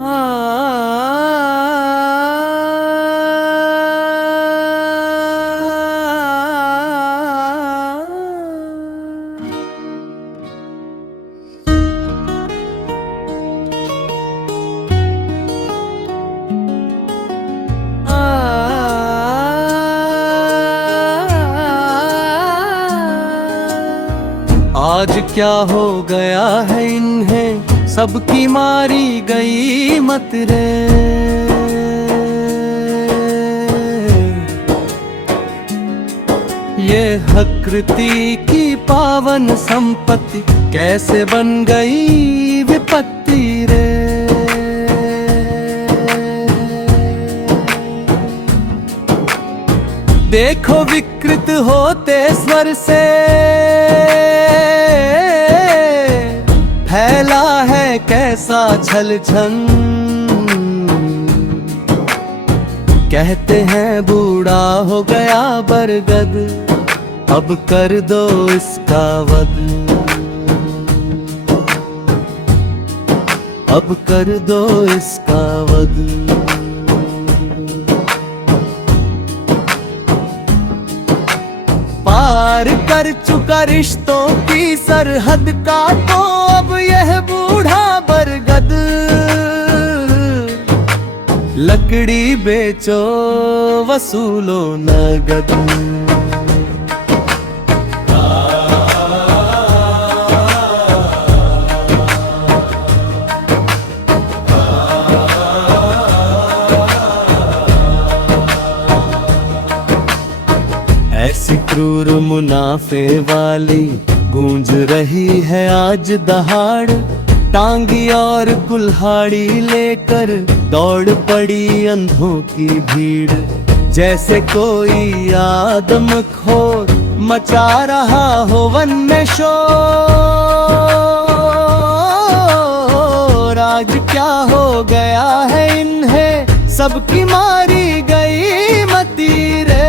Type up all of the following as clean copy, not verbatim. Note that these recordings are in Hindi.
आज क्या हो गया है इन्हें, सबकी मारी गई मत रे। ये हकृति की पावन संपत्ति कैसे बन गई विपत्ति रे। देखो विकृत होते स्वर से फैला है कैसा छल छन। कहते हैं बूढ़ा हो गया बरगद, अब कर दो इसका वध। अब कर दो इसका वध। पार कर चुका रिश्तों की सरहद का तो अब यह बूढ़ा बरगद। लकड़ी बेचो वसूलो नगद। ऐसी क्रूर मुनाफे वाली गूंज रही है आज दहाड़। टांगी और कुल्हाड़ी लेकर दौड़ पड़ी अंधों की भीड़। जैसे कोई आदमखोर मचा रहा हो वन में शोर। आज क्या हो गया है इन्हें, सबकी मारी गई मती रे।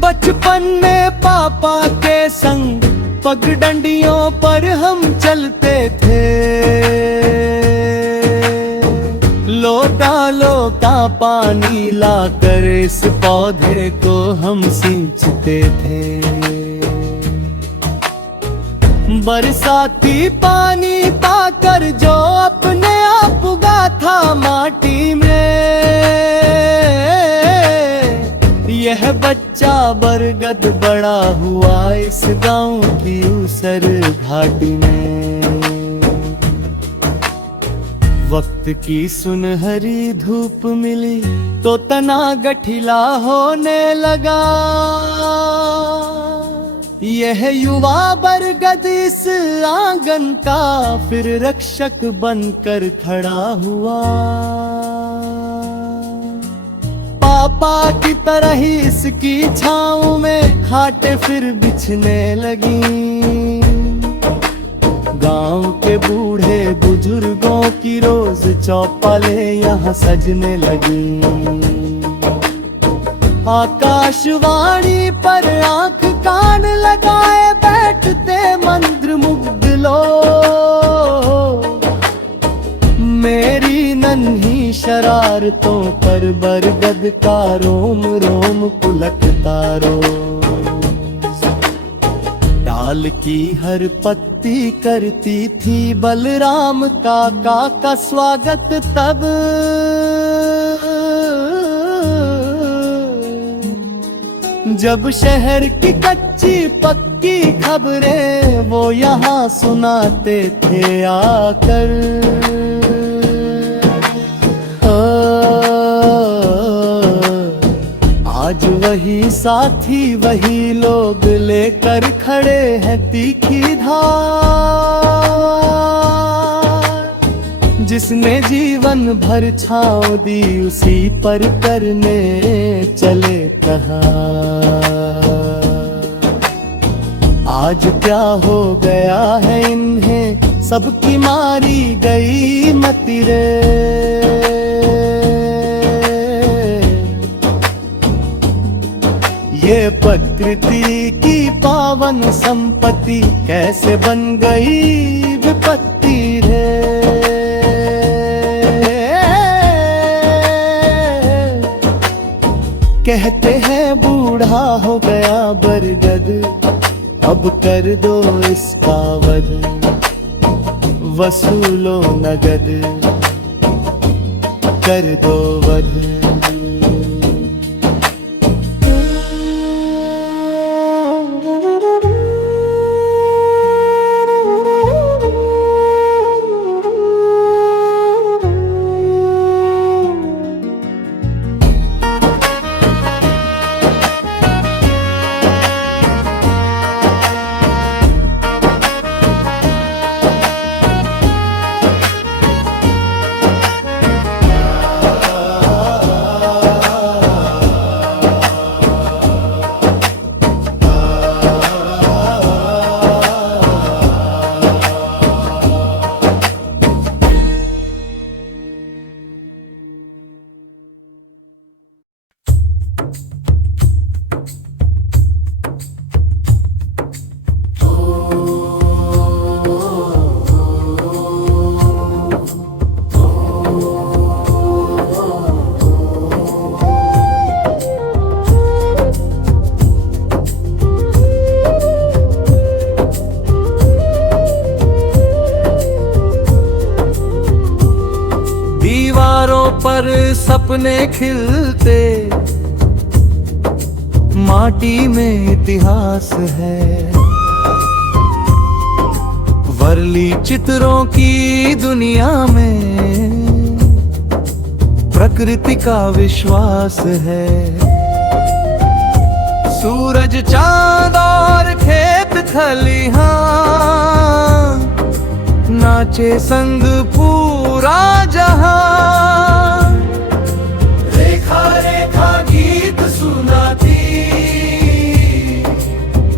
बचपन में पापा के संग पगडंडियों पर हम चलते थे। लोटा का पानी लाकर इस पौधे को हम सींचते थे। बरसाती पानी पाकर जो अपने आप उगा था माटी में। यह बच्चा बरगद बड़ा हुआ इस गांव की ऊसर घाटी में। वक्त की सुनहरी धूप मिली तो तना गठिला होने लगा। यह युवा बरगद इस आंगन का फिर रक्षक बनकर खड़ा हुआ। पापा की तरह ही इसकी छाँव में खाटे फिर बिछने लगी। गांव के बूढ़े बुजुर्गों की रोज चौपालें यहाँ सजने लगी। आकाशवाणी पर आंख कान लगाए बैठते मंत्र मुग्ध लोग। मेरी नन्ही शरारतों पर बरगद का रोम रोम पुलकता रोज। डाल की हर पत्ती करती थी बलराम काका का स्वागत तब। जब शहर की कच्ची पक्की खबरें वो यहाँ सुनाते थे आकर। आज वही साथी वही लोग लेकर खड़े हैं तीखी धार। जिसने जीवन भर छाँव दी उसी पर करने चले प्रहार। आज क्या हो गया है इन्हें, सबकी मारी गई मति रे। ये प्रकृति की पाव पावन संपत्ति कैसे बन गई विपत्ति रे। कहते हैं बूढ़ा हो गया बरगद, अब कर दो इसका वध, वसूलो नगद कर दो वध। पर सपने खिलते, माटी में इतिहास है। वर्ली चित्रों की दुनिया में प्रकृति का विश्वास है। सूरज चांद और खेत खलिहान नाचे संग पूरा जहां।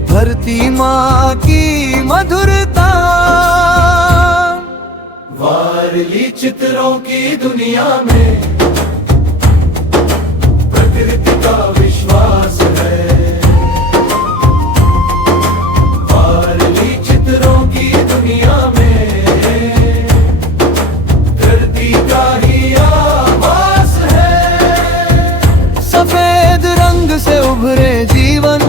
धरती माँ की मधुरता, वारली चित्रों की दुनिया में प्रकृति का विश्वास है। वारली चित्रों की दुनिया में धरती का ही आवास है। सफेद रंग से उभरे जीवन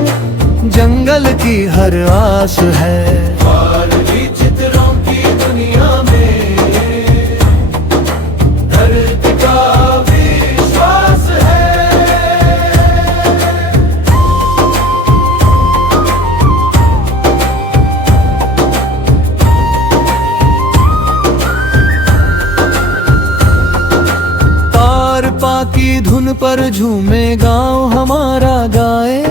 जंगल की हर आस है। वारली चित्रों की दुनिया में धरती का विश्वास है। तार पा की धुन पर झूमे गांव हमारा गाए।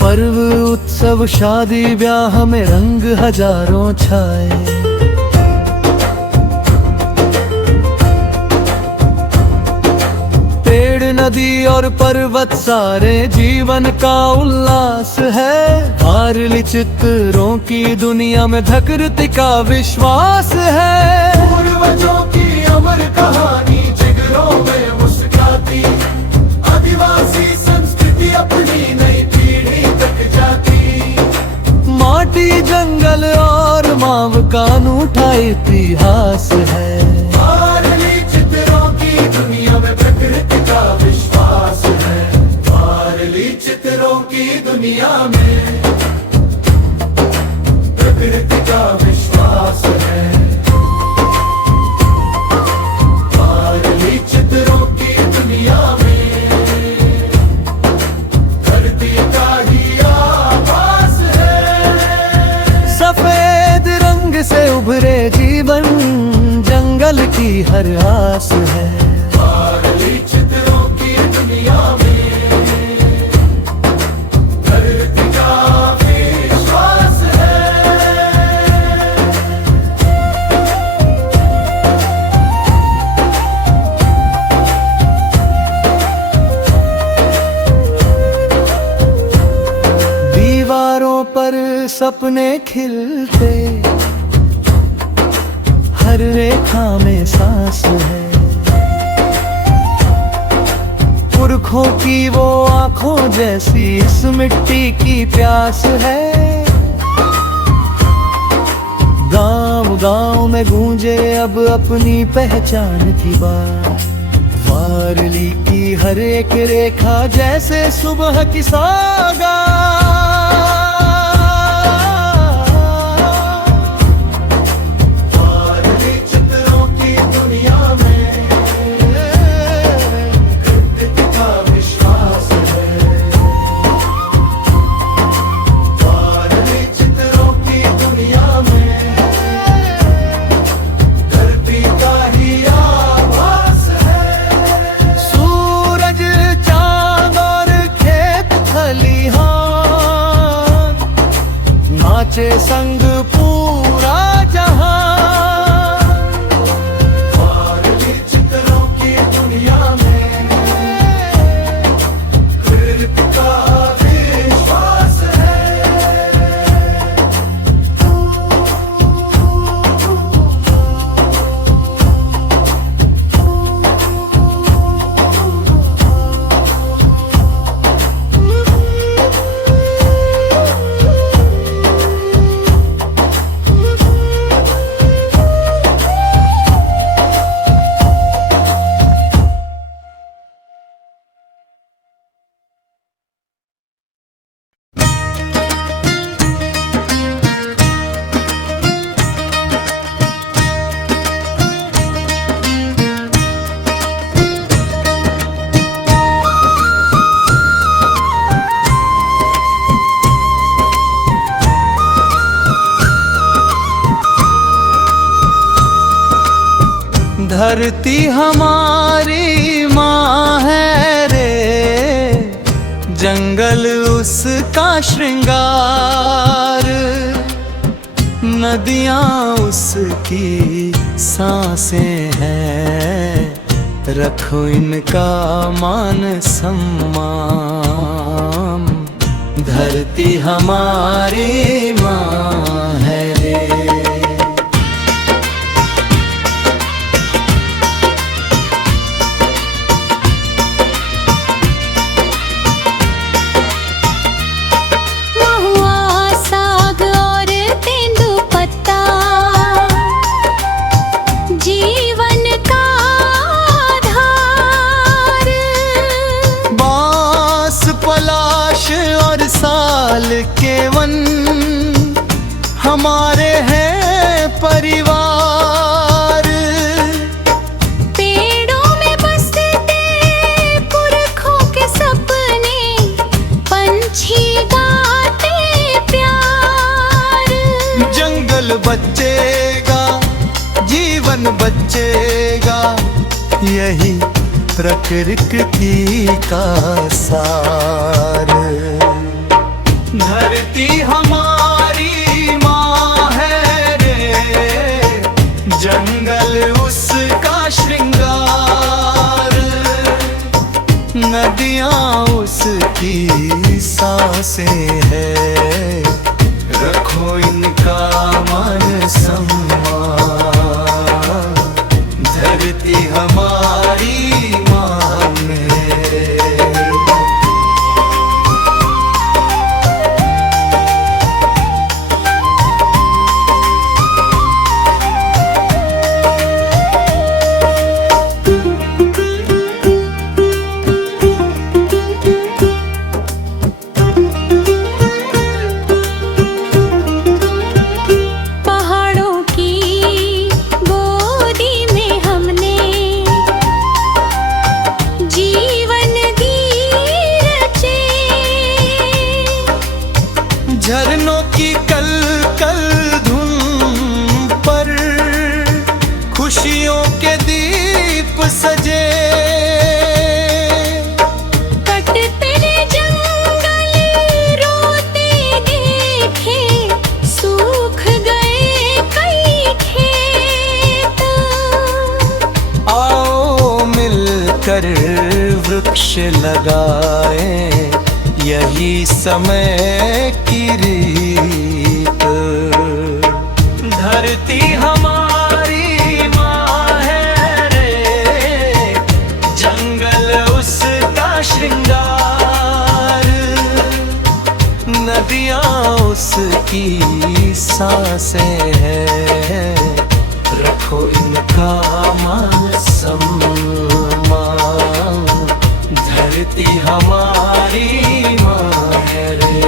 पर्व उत्सव शादी ब्याह में रंग हजारों छाए। पेड़ नदी और पर्वत सारे जीवन का उल्लास है। वारली चित्रों की दुनिया में धरती का विश्वास है। पूर्वजों की अमर कहानी जिगरों में मुस्कुराती, आदिवासी संस्कृति अपनी नई पीढ़ी तक जाती। माटी जंगल और माव का अनूठा इतिहास है। वारली चित्रों की दुनिया में प्रकृति का विश्वास है। वारली चित्रों की दुनिया में प्रकृति का विश्वास है। वारली चित्रों की दुनिया में से उभरे जीवन जंगल की हर आस है। वारली चित्रों की दुनिया में धरती का विश्वास है। दीवारों पर सपने खिलते, हर रेखा में सांस है। पुरखों की वो आंखों जैसी इस मिट्टी की प्यास है। में गूंजे अब अपनी पहचान की बात। वारली की हर एक रेखा जैसे सुबह की सौगात। नाचे संग पूरा जहां। वारली चित्रों की दुनिया में प्रकृति का विश्वास है। धरती हमारी माँ है रे, जंगल उसका श्रृंगार। नदियाँ उसकी सांसें हैं, रखो इनका मान सम्मान। धरती हमारी माँ है रे। के वन हमारे हैं परिवार। पेड़ों में बसते पुरखों के सपने, पंछी गाते प्यार। जंगल बचेगा, जीवन बचेगा, यही प्रकृति का सार। धरती हमारी माँ है रे, जंगल उसका श्रृंगार। नदियाँ उसकी सांसें है, रखो इनका मान सम्मान। धरती हमारी माँ है। झरनों की कल कल धुन पर खुशियों के दीप सजे। कटते जंगल रोते देखे, सूख गए कई खेत। आओ मिलकर वृक्ष लगाए, यही समय की रीत। धरती हमारी माँ है रे, जंगल उसका श्रृंगार। नदियाँ उसकी सांसें हैं, रखो इनका मान सम्मान। धरती हमारी माँ है रे।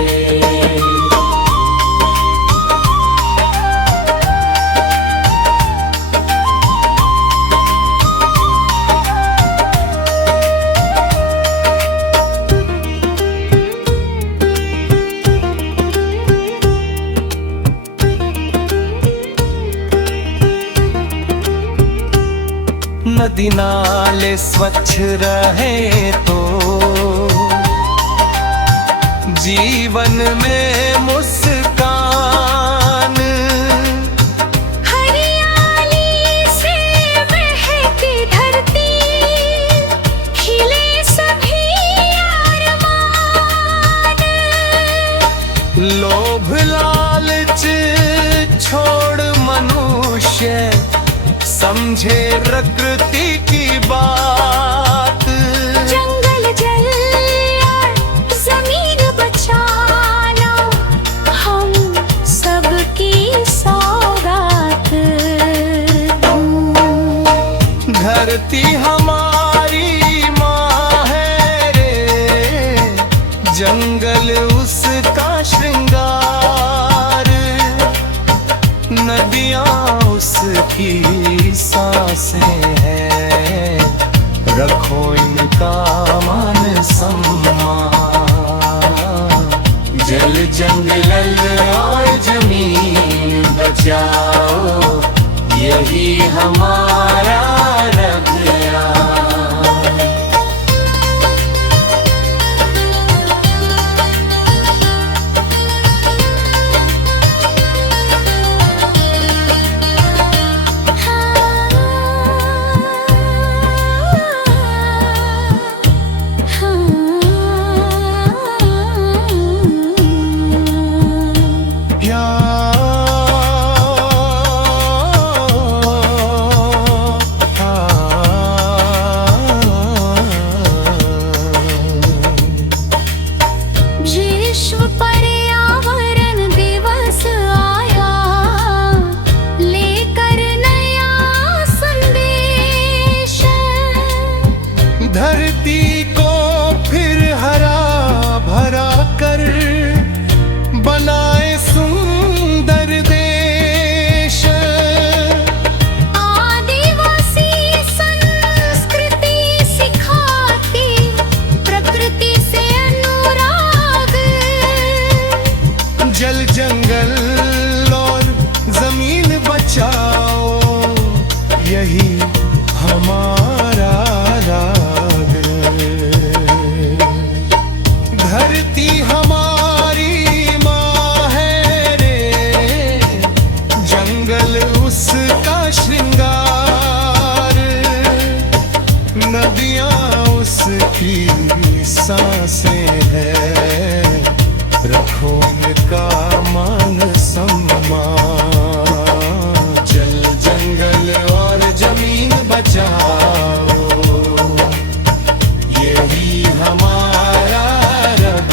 नदी नाले स्वच्छ रहे तो जीवन में मुस्कान। हरियाली से महकी धरती, खिले सभी अरमान। लोभ लालच छोड़ मनुष्य समझे प्रकृति की बात। जंगल जल और जमीन बचाना हम सबकी सौगात। धरती हमारी माँ है रे। जंगल उसका श्रृंगार। नदियाँ उसकी सांसें हैं। रखो इनका मान सम्मान। जल जंगल और जमीन बचाओ, यही हमारा रखया। विश्व पर्यावरण दिवस आया, लेकर नया संदेश। धरती को फिर हरा भरा कर बनाए सुंदर देश। आदिवासी संस्कृति सिखाती प्रकृति से अनुराग। जल जंगल और जमीन बचाओ, यही हमारा राग। धरती हमारी माँ है रे। जंगल उसका श्रृंगार। नदियाँ उसकी सांसें हैं। रखो इनका मान सम्मान। जल जंगल और जमीन बचाओ, यही हमारा रब।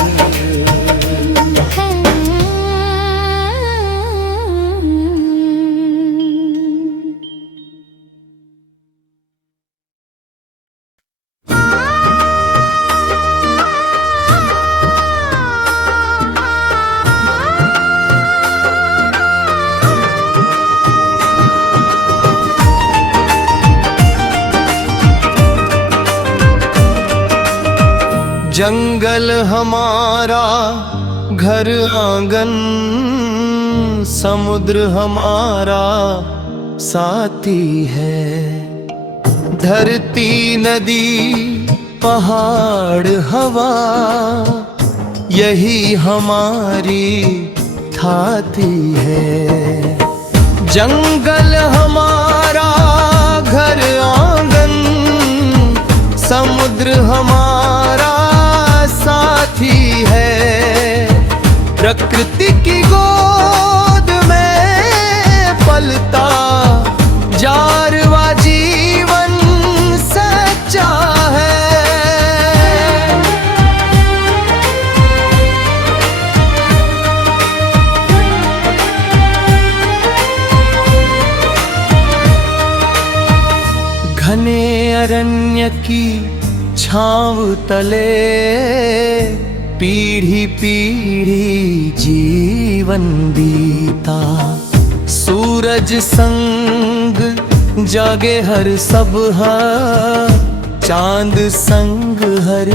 जंगल हमारा घर आंगन, समुद्र हमारा साथी है। धरती नदी पहाड़ हवा, यही हमारी थाती है। जंगल हमारा घर आंगन, समुद्र हमारा साथी है। प्रकृति की गोद में पलता जारवा जीवन सच्चा है। की छांव तले पीढ़ी पीढ़ी जीवन बीता। सूरज संग जागे हर सबहा, चांद संग हर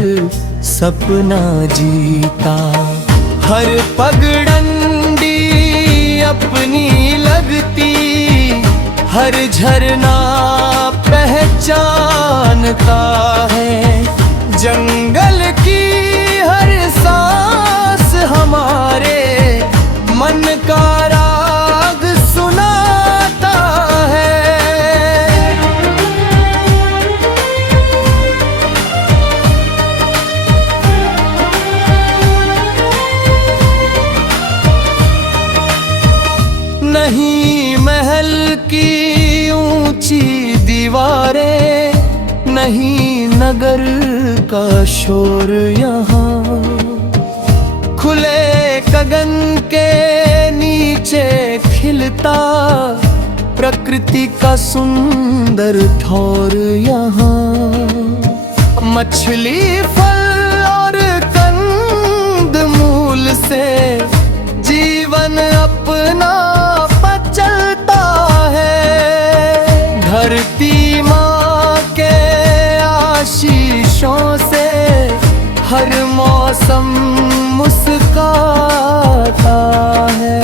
सपना जीता। हर पगडंडी अपनी लगती, हर झरना पहचानता है। जंगल की हर सांस हमारे मन का राग सुनाता है। नहीं महल की ऊंची दीवारें, नहीं नगर का शोर यहाँ। खुले गगन के नीचे खिलता प्रकृति का सुंदर ठौर यहाँ। मछली फल और कंद मूल से जीवन अपना चलता है। धरती माँ के आशीषों से हर मौसम मुस्काता है।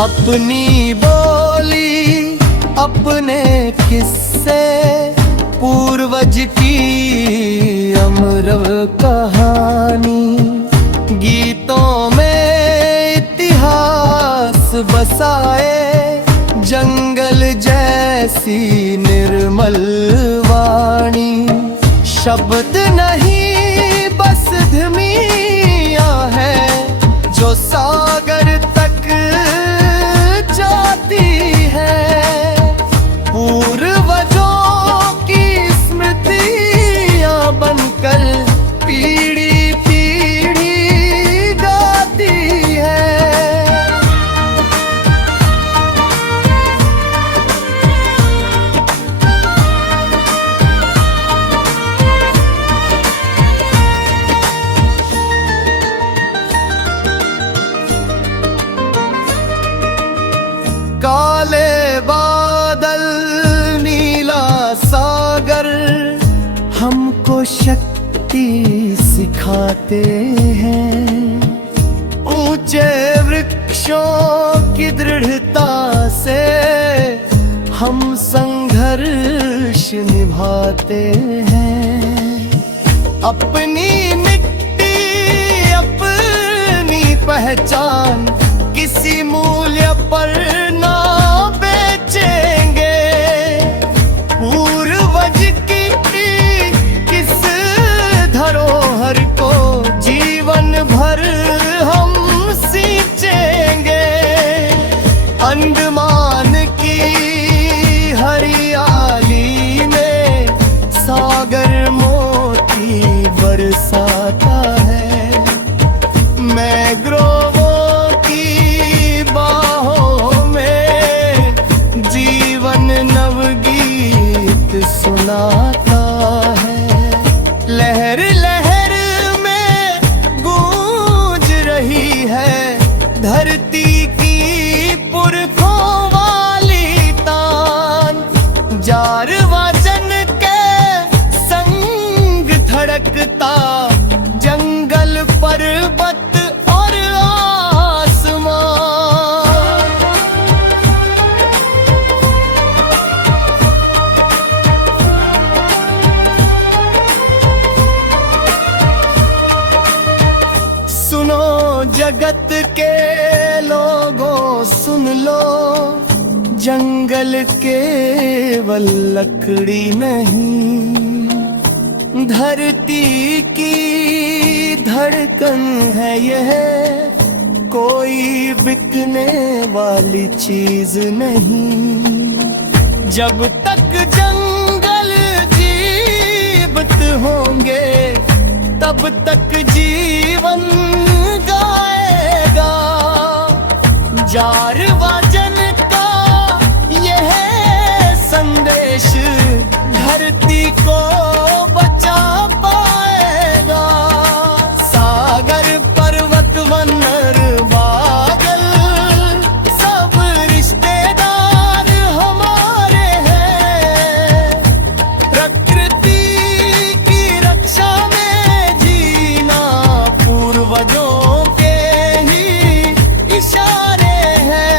अपनी बोली अपने किस्से, पूर्वज की अमर कहानी। गीतों में इतिहास बसाए, जंगल जैसी निर्मल वाणी। शब्द नहीं बस ध्वनियाँ है जो सागर तक जाती है। पूर्वजों की स्मृतियाँ बनकर पीढ़ी पीढ़ी गाती है। काले बादल नीला सागर हमको शक्ति सिखाते हैं। ऊंचे वृक्षों की दृढ़ता से हम संघर्ष निभाते हैं। अपनी मिट्टी अपनी पहचान किसी मूल्य पर ना बेचेंगे। पूर्वज की किस धरोहर को जीवन भर हम सींचेंगे। अंडमान की हरियाली में सागर मोती बरसाता है। मैंग्रोवों नवगीत सुनाता है। लहर लहर में गूंज रही है धरती की पुरखों वाली तान। जारवा जन के संग धड़कता जंगल पर्वत और आसमां। जगत के लोगों सुन लो, जंगल केवल लकड़ी नहीं, धरती की धड़कन है यह, कोई बिकने वाली चीज नहीं। जब तक जंगल जीवित होंगे तब तक जीवन गाएगा। जारवा जन का यह संदेश धरती को बचा पाएगा। सागर पर्वत वन्नर बादल सब रिश्तेदार हमारे हैं। प्रकृति की रक्षा में जीना पूर्वजों के ही इशारे हैं।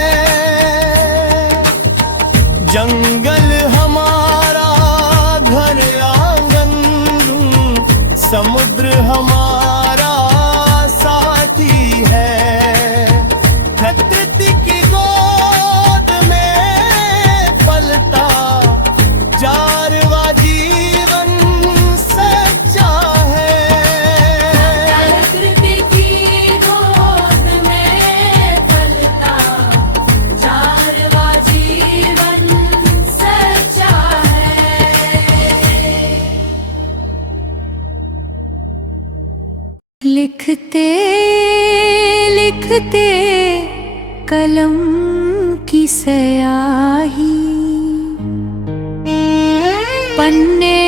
जंगल हमारा घर आंगन, समुद्र हमारा साथी है। प्रकृति की गोद में पलता जारवा जीवन सच्चा है। प्रकृति की गोद में पलता जारवा जीवन सच्चा है। लिखते लिखते कलम की स्याही पन्ने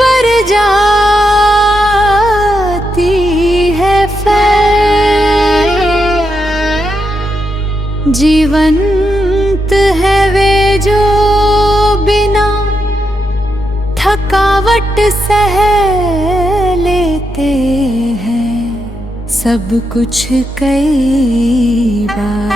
पर जाती है फैल। जीवंत है वे जो बिना थकावट सह लेते हैं सब कुछ कई बार।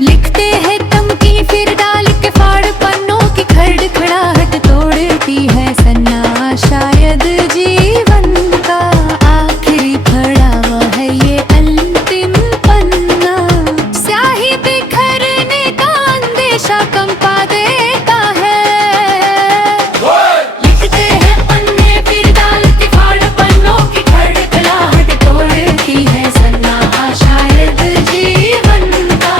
लिखते हैं तम की फिर डाल के फाड़ पन्नों की खड़खड़ाहट तोड़ती है सन्ना। शायद जीवन का आखिरी पड़ाव है ये अंतिम पन्ना। स्याही बिखरने का अंदेशा कंपा देता है। लिखते हैं पन्ने फिर डाल के फाड़ पन्नों की खड़खड़ाहट तोड़ती है सन्ना। शायद जीवन का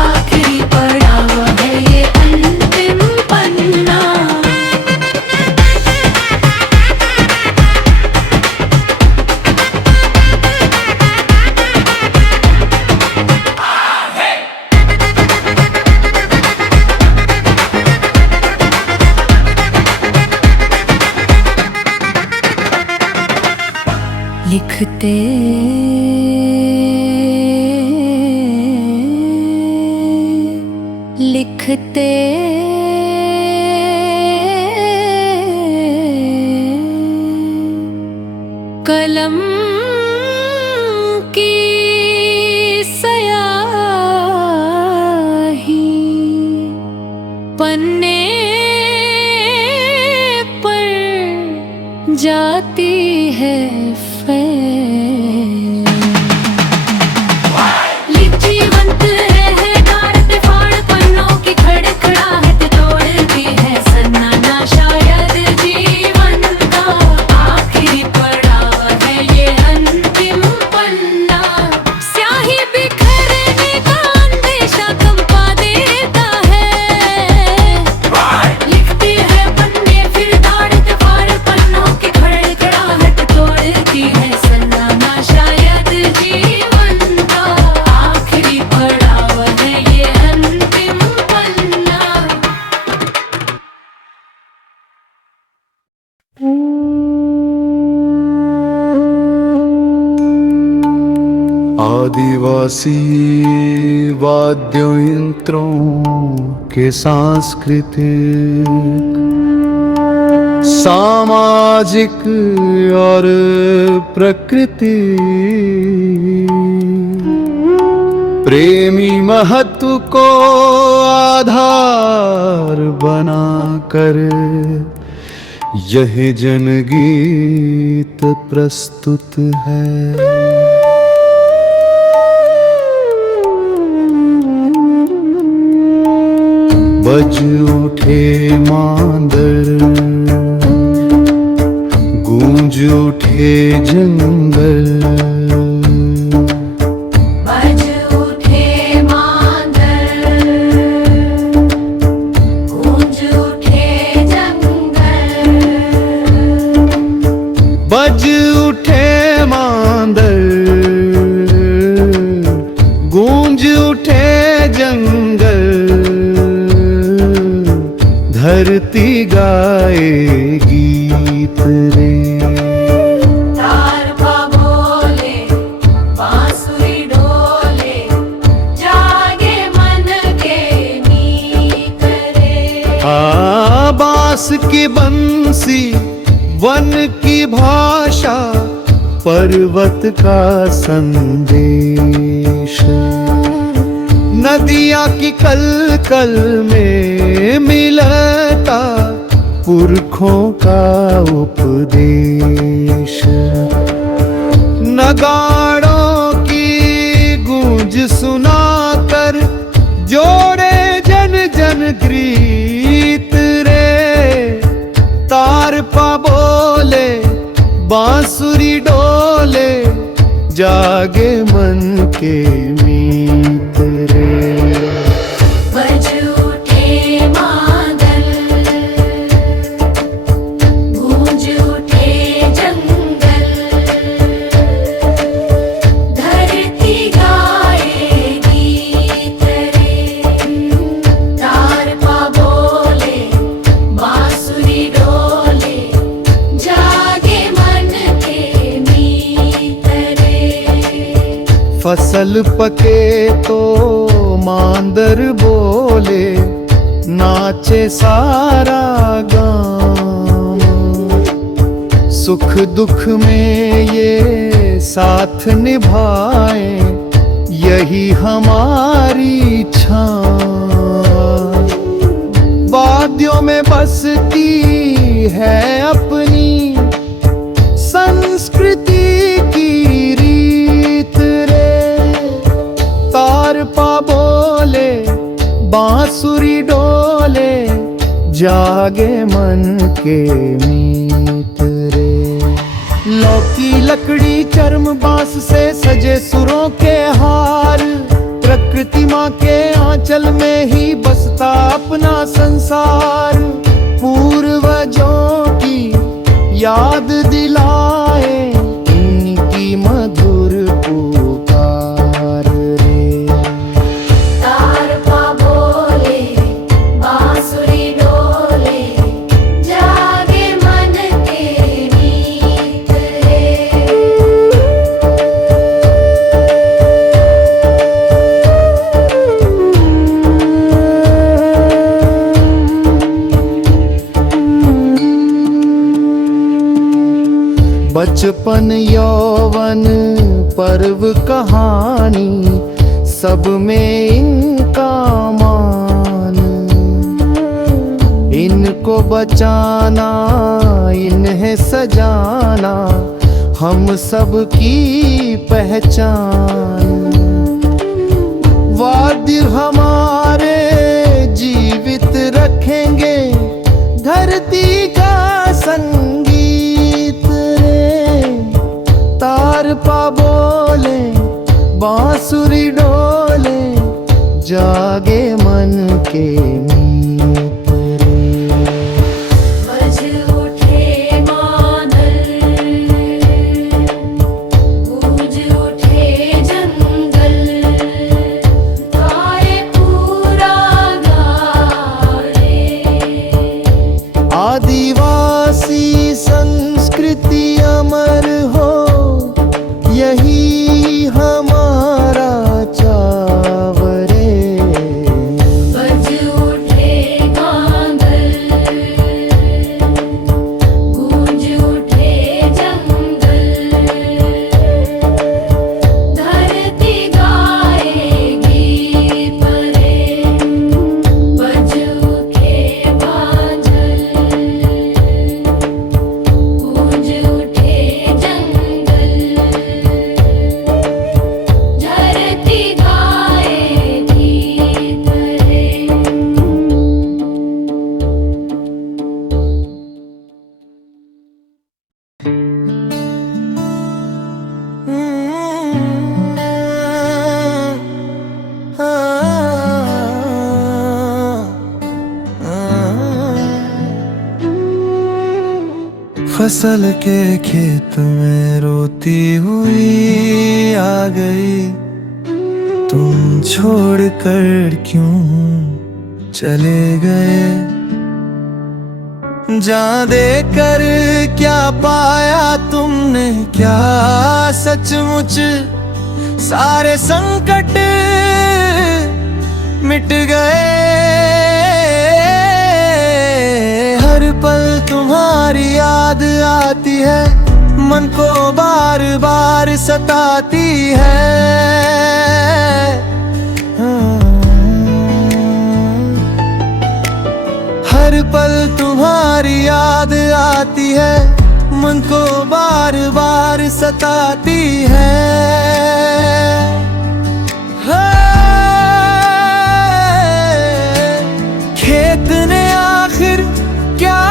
आखिरी पड़ाव है ये अंतिम पन्ना। लिखते लिखते कलम की स्याही पन्ने पर जाती है फैल। जीवंत है गारत फाड़ पन्नों की खड़खड़ाहट तोड़ती है सन्नाटा। शायद जीवन का आखिरी पड़ाव है ये अंतिम पन्ना। स्याही बिखरने का अंदेशा कंपा देता है। लिखते हैं पन्ने फिर दाड़त फाड़ पन्नों की खड़खड़ाहट तोड़ती है सन्नाटा। शायद जीवन का आखिरी पड़ाव है ये अंतिम पन्ना। आदिवासी वाद्य यंत्रों के सांस्कृतिक सामाजिक और प्रकृति प्रेमी महत्व को आधार बनाकर यह जनगीत प्रस्तुत है। बज उठे मांदर, गूंज उठे जंगल, बज उठे मांदर, गूंज उठे जंगल, बज उठे मांदर, गूंज उठे जंगल, धरती गाए गीत रे। तारपा बोले, बांसुरी डोले, जागे मन के मीत रे। बांस की बंसी, वन की भाषा, पर्वत का संदेश। नदियाँ की कल कल में मिलता पुरखों का उपदेश। नगाड़ों की गूंज सुनाकर जोड़े जन जन गीत रे। तारपा बोले, बांसुरी डोले, जागे मन के मीत रे। बज उठे मांदर, गूंज उठे जंगल, धरती गाए गीत रे। तारपा बोले, बांसुरी डोले, जागे मन के मीत रे। फसल पके तो मांदर बोले, नाचे सारा गांव। सुख दुख में ये साथ निभाए, यही हमारी छां। वाद्यों में बसती है अपनी संस्कृति की रीत रे। तारपा बोले, बांसुरी डोले, जागे मन के मीत रे। लौकी लकड़ी चर्म बांस से सजे सुरों के हार, प्रकृति माँ के आंचल में ही बसता अपना संसार। पूर्वजों की याद दिलाए इनकी मधुर पुकार रे। तारपा बोले, बांसुरी डोले, जागे मन के मीत रे। बचपन यौवन पर्व कहानी, सब में इनका मान। इनको बचाना, इन्हें सजाना, हम सब की पहचान। वाद्य हमारे जीवित रखेंगे धरती का संगीत रे। तारपा बोले, बांसुरी डोले, जागे मन के मीत रे। बज उठे मांदर, गूंज उठे जंगल, गाए पूरा गाए। आदिवासी संस्कृति अमर हो, यही हमारा चावरे। बज उठे मांदर, गूंज उठे जंगल, धरती गाए गीत रे। बज उठे बांझल, फसल के खेत में रोती हुई आ गई, तुम छोड़ कर क्यों चले गए। जान देकर क्या पाया तुमने, क्या सचमुच सारे संकट मिट गए। हर पल तुम्हारी याद आती है, मन को बार बार सताती है। हर पल तुम्हारी याद आती है, मन को बार बार सताती है। खेत ने आखिर क्या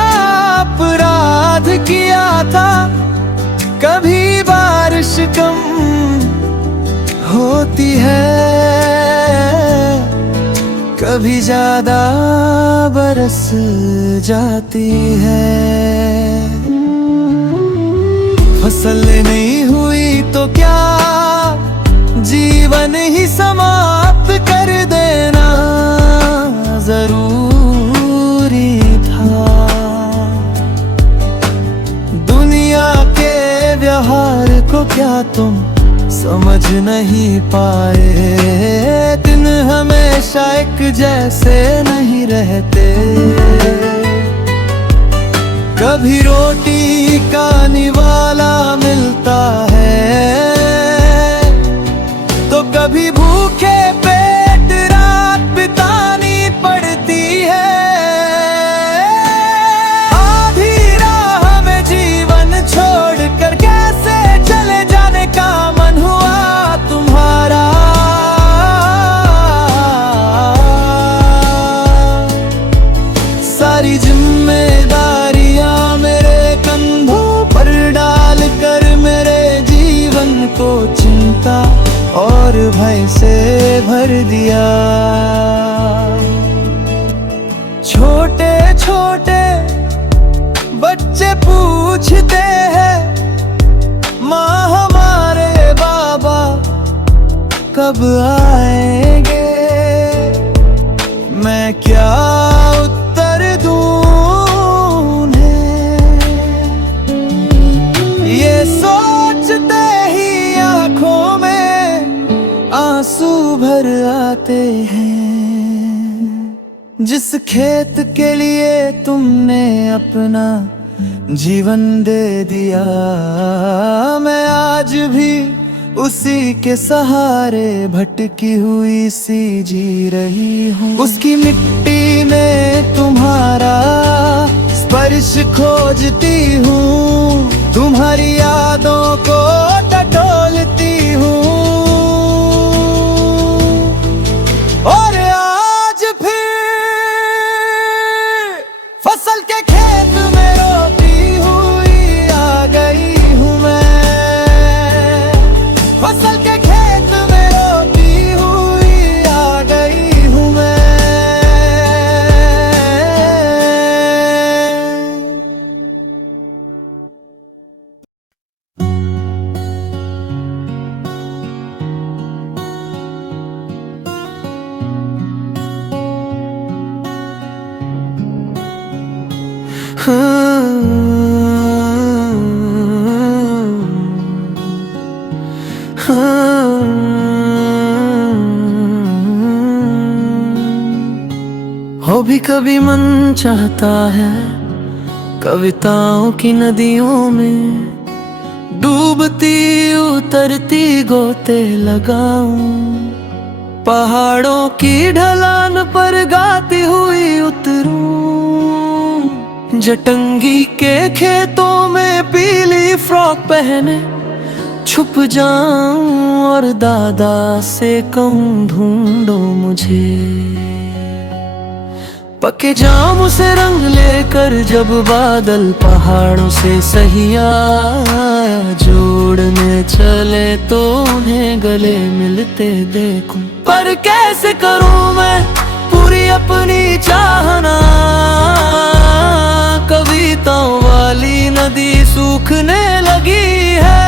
अपराध किया था, कभी बारिश कम होती है, कभी ज्यादा बरस जाती है। फसल नहीं हुई तो क्या जीवन ही समाप्त कर देना जरूरी था। दुनिया के व्यवहार को क्या तुम समझ नहीं पाए, दिन हमेशा एक जैसे नहीं रहते। कभी रोटी का निवाला मिलता है, तो कभी भूखे पेट रात बितानी पड़ती है। आधी राह में जीवन छोड़कर कैसे चले जाने का मन हुआ तुम्हारा। सारी जिम्मेदारियां मेरे कंधों पर डालकर मेरे जीवन को चिंता और भय से भर दिया। छोटे छोटे बच्चे पूछते हैं, माँ हमारे बाबा कब आएंगे। मैं क्या उत्तर दूं उन्हें, ये सोचते ही आंखों में आंसू भर आते हैं। जिस खेत के लिए तुमने अपना जीवन दे दिया, मैं आज भी उसी के सहारे भटकी हुई सी जी रही हूँ। उसकी मिट्टी में तुम्हारा स्पर्श खोजती हूँ, तुम्हारी यादों को टटोलती हूँ। और आज फिर फसल के खेत में रोती हुई आ गई हूँ मैं। फसल के खेत में रोती हुई आ गई हूँ मैं। हो भी कभी मन चाहता है कविताओं की नदियों में डूबती उतरती गोते लगाऊं। पहाड़ों की ढलान पर गाती हुई उतरूं। जटंगी के खेतों में पीली फ्रॉक पहने छुप जाऊं और दादा से कहूं ढूंढो मुझे। पके जाम से रंग लेकर जब बादल पहाड़ों से सहिया जोड़ने चले तो उन्हें गले मिलते देखूं। पर कैसे करूं मैं पूरी अपनी चाहना, कविताओं वाली नदी सूखने लगी है।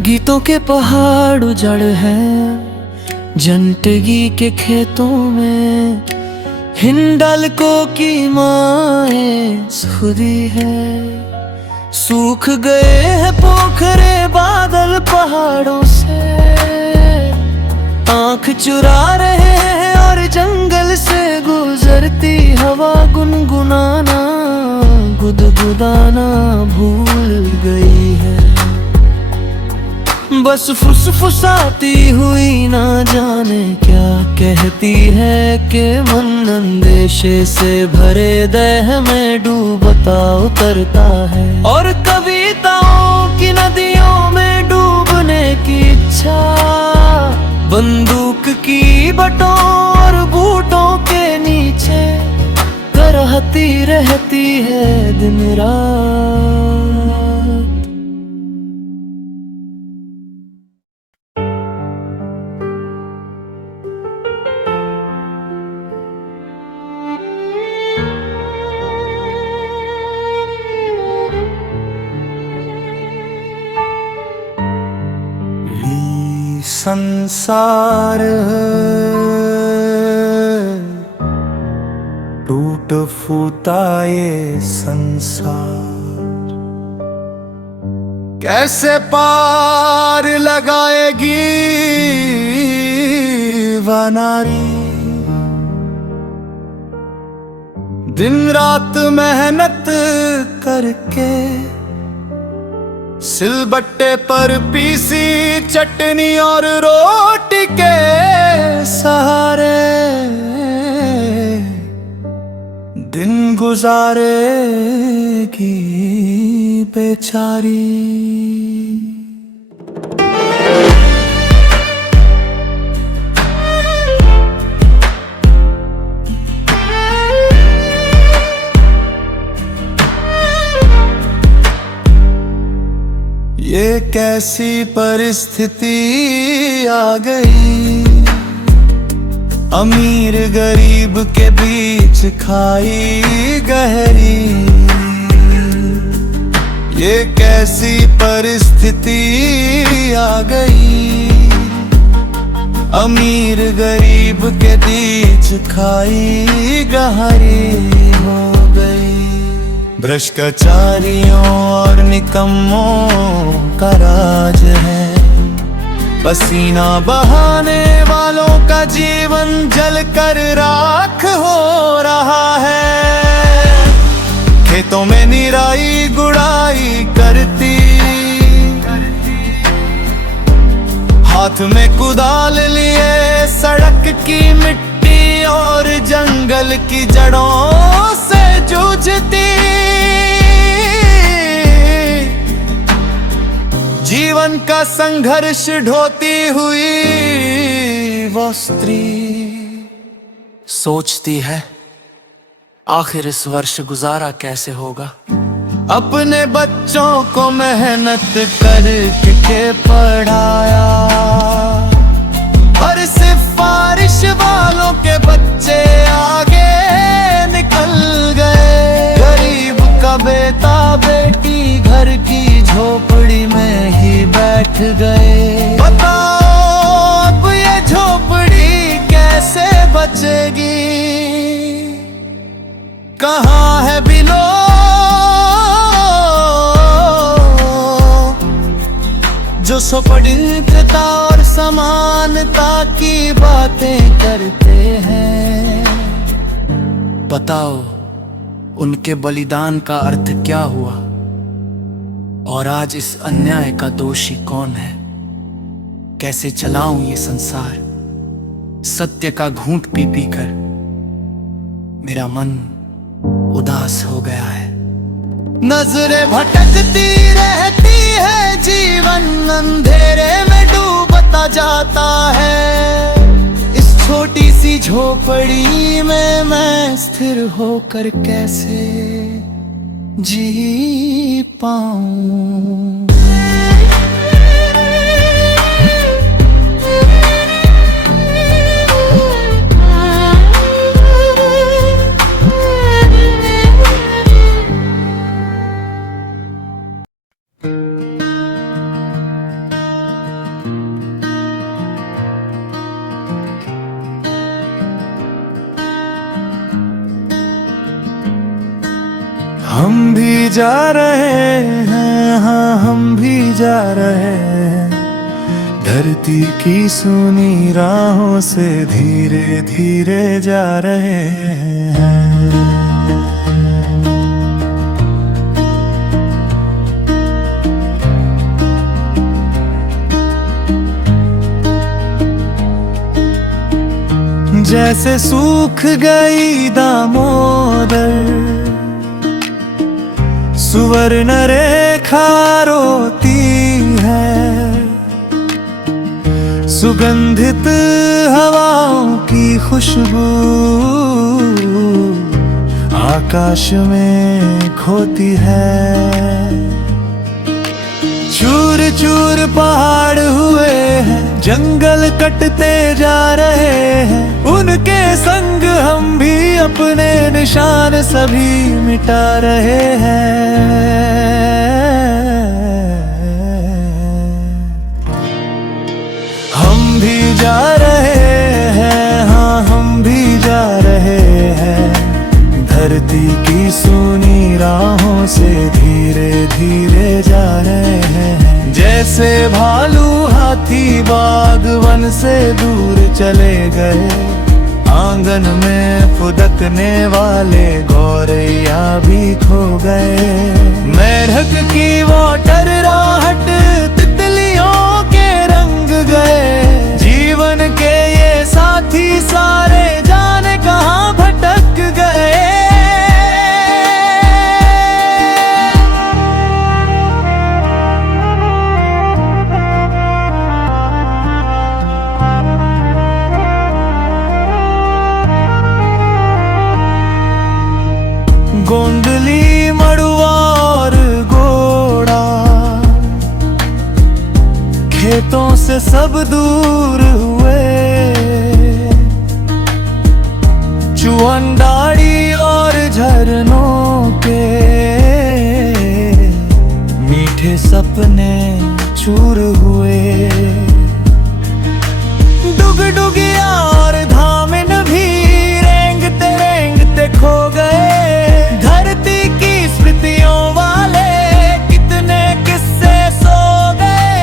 गीतों के पहाड़ उजड़ हैं जंटगी के खेतों में, हिंडालको की माए खुदी है। सूख गए हैं पोखरे बादल पहाड़ों से, आंख चुरा रहे हैं और जंगल से गुजरती हवा गुनगुनाना गुदगुदाना भूल गई है। बस फुसफुसाती हुई ना जाने क्या कहती है कि मन अंदेशे से भरे देह में डूबता उतरता है। और कविताओं की नदियों में डूबने की इच्छा, बंदूक की बटों और बूटों के नीचे करहती रहती है दिन रात। संसार टूट फूटा ये संसार, कैसे पार लगाएगी वनारी। दिन रात मेहनत करके सिलबट्टे पर पीसी चटनी और रोटी के सहारे दिन गुजारेगी बेचारी। ये कैसी परिस्थिति आ गई, अमीर गरीब के बीच खाई गहरी। ये कैसी परिस्थिति आ गई, अमीर गरीब के बीच खाई गहरी हो गई। भ्रष्टाचारियों और निकम्मों का राज है, पसीना बहाने वालों का जीवन जलकर राख हो रहा है। खेतों में निराई गुड़ाई करती, हाथ में कुदाल लिए सड़क की मिट्टी और जंगल की जड़ों से जूझती। जीवन का संघर्ष ढोती हुई वो स्त्री सोचती है आखिर इस वर्ष गुजारा कैसे होगा। अपने बच्चों को मेहनत करके पढ़ाया, और सिफारिश वालों के बच्चे आगे निकल गए। गरीब का बेटा बेटी घर की झोपड़ी में ही बैठ गए। बताओ अब ये झोपड़ी कैसे बचेगी, कहाँ है बिलो जो स्वतंत्रता और समानता की बातें करते हैं। बताओ उनके बलिदान का अर्थ क्या हुआ, और आज इस अन्याय का दोषी कौन है। कैसे चलाऊं ये संसार, सत्य का घूंट पी पी कर मेरा मन उदास हो गया है। नजरें भटकती रहती है, जीवन अंधेरे में डूबता जाता है। इस छोटी सी झोपड़ी में मैं स्थिर होकर कैसे जी पाऊं। हम भी जा रहे हैं, हाँ हम भी जा रहे हैं, धरती की सुनी राहों से धीरे धीरे जा रहे हैं। जैसे सूख गई दामोदर, सुवर्ण रेखा रोती है, सुगंधित हवाओं की खुशबू आकाश में खोती है। चूर चूर पहाड़ हुए हैं, जंगल कटते जा रहे हैं, उनके संग हम भी अपने निशान सभी मिटा रहे हैं। हम भी जा रहे हैं, हाँ हम भी जा रहे हैं, धरती की सुनी राहों से धीरे धीरे जा रहे हैं। जैसे भालू हाथी बागवन से दूर चले गए, आंगन में फुदकने वाले गौरैया भी खो गए। मेढक की वो टर्राहट तितलियों के रंग गए, जीवन के ये साथी सारे जाने कहाँ भटक गए। गोंदली मड़ुआ और घोड़ा खेतों से सब दूर हुए, चुअंडाड़ी और झरनों के मीठे सपने चूर हुए। डुगडुगिया और धामिन भी रेंगते रेंगते खो गए, धरती की स्मृतियों वाले कितने किस्से सो गए।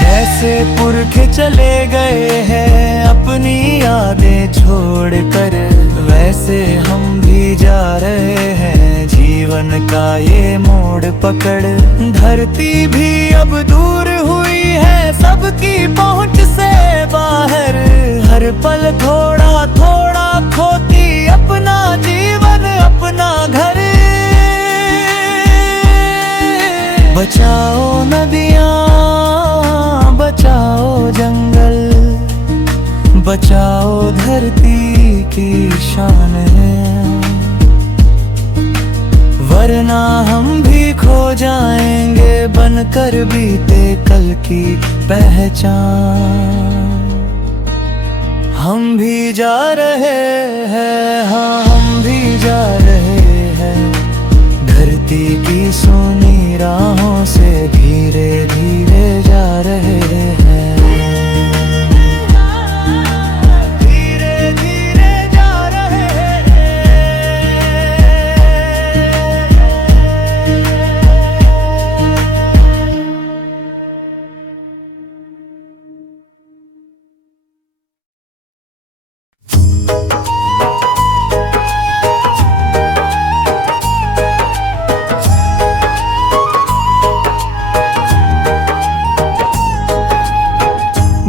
जैसे पुरखे चले गए हैं अपनी यादें छोड़कर, वैसे हम भी जा रहे हैं जीवन का ये मोड़ पकड़। धरती भी अब दूर हुई है सबकी पहुंच से बाहर, हर पल थोड़ा थोड़ा खोती अपना जीवन अपना घर। बचाओ नदियाँ, बचाओ जंगल, बचाओ धरती की शान है, वरना हम भी खो जाएंगे बनकर बीते कल की पहचान। हम भी जा रहे हैं, हाँ हम भी जा रहे हैं, धरती की सोनी राहों से धीरे धीरे जा रहे हैं। धीरे धीरे जा रहे हैं।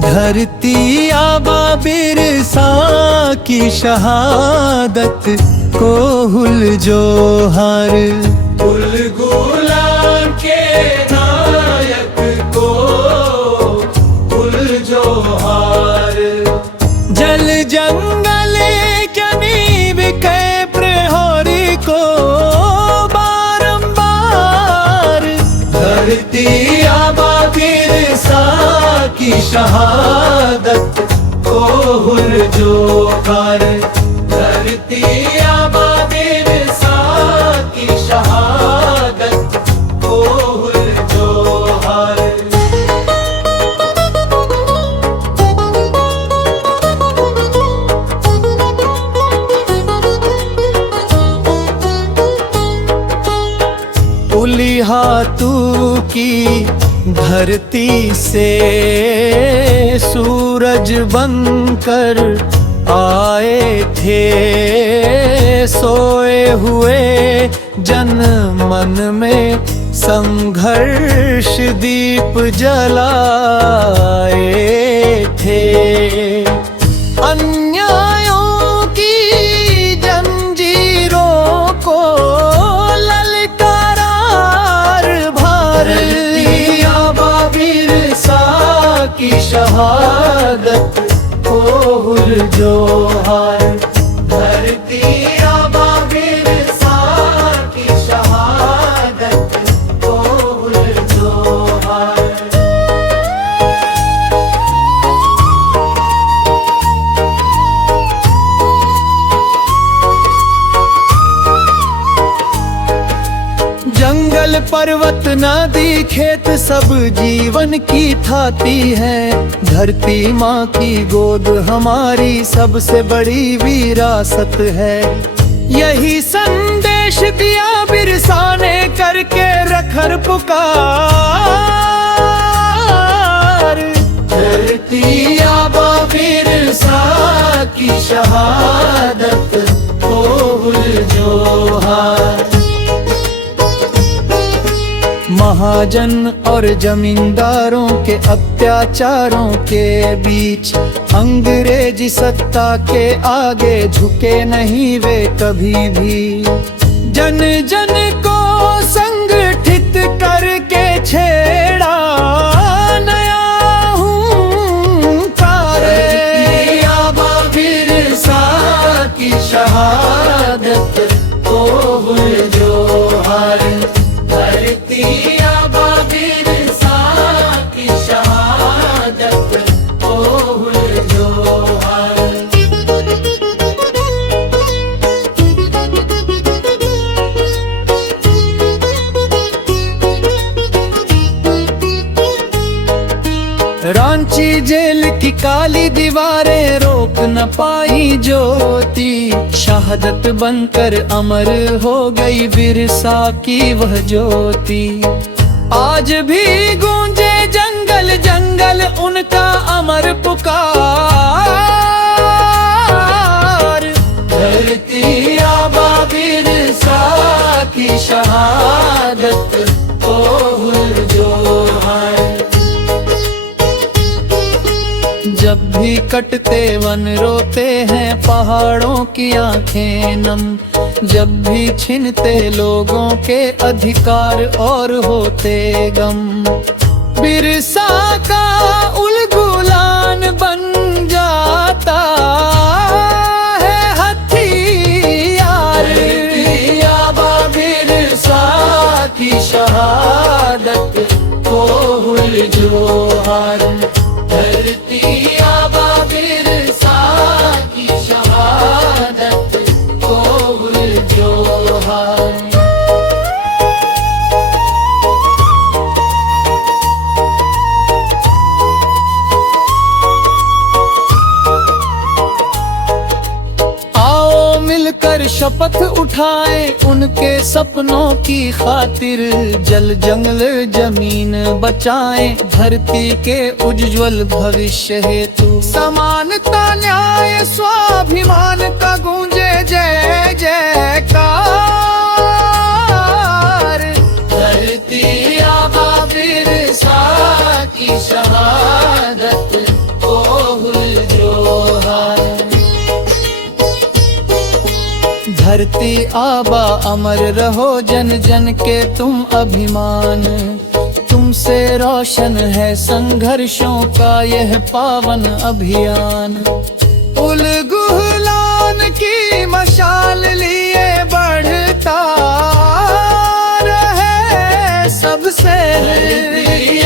धरती आबा बिरसा की शहादत को हुल जोहार, कुल गुलाम के नायक को कुल जोहार। जल जंगल जमीन के प्रहरी को बारंबार, धरती आबा बिरसा की शहादत को हुल जोहार। धरती आबा बिरसा की शहादत को हुल जोहार। हाथू की धरती से सूरज बनकर आए थे, सोए हुए जन मन में संघर्ष दीप जलाए थे। अन्यायों की जंजीरों को ललकारार भारती आबा बिरसा की शहादत को हुर्जोहार। धरती आबा बिरसा की शहादत को हुर्जोहार। जंगल पर्वत नदी खेत सब जीवन की थाती है। धरती माँ की गोद हमारी सबसे बड़ी विरासत है। यही संदेश दिया बिरसा ने करके रखर पुकार। धरती आबा बिरसा की शहादत को हुर्जोहार। महाजन और जमींदारों के अत्याचारों के बीच अंग्रेजी सत्ता के आगे झुके नहीं वे कभी भी। जन जन को संगठित करके छेड़ा नया हुंकार। आबा बिरसा की शहादत को हुर्जोहार। धरती आबा बिरसा की शहादत को हुर्जोहार। रांची जेल की काली दीवारें रोक न पाई ज्योति। शहादत बनकर अमर हो गई बिरसा की वह ज्योति। आज भी गूंजे जंगल जंगल उनका अमर पुकार। धरती आबा बिरसा की शहादत को हुर्जोहार। जब भी कटते वन रोते हैं पहाड़ों की आंखें नम। जब भी छिनते लोगों के अधिकार और होते गम। बिरसा का उलगुलान बन जाता है हथियार। आबा बिरसा की शहादत को हुर्जोहार। धरती आबा बिरसा की शहादत को हुर्जोहार। आओ मिलकर शपथ उठाएं उनके सपनों की खातिर। जल जंगल जमीन बचाएं धरती के उज्जवल भविष्य हेतु। समानता न्याय स्वाभिमान का गूंजे जय जयकार। धरती आबा बिरसा की शहादत को हुर्जोहार। धरती आबा अमर रहो जन जन के तुम अभिमान। तुमसे रोशन है संघर्षों का यह पावन अभियान। उलगुलान की मशाल लिए बढ़ता रहे सबसे।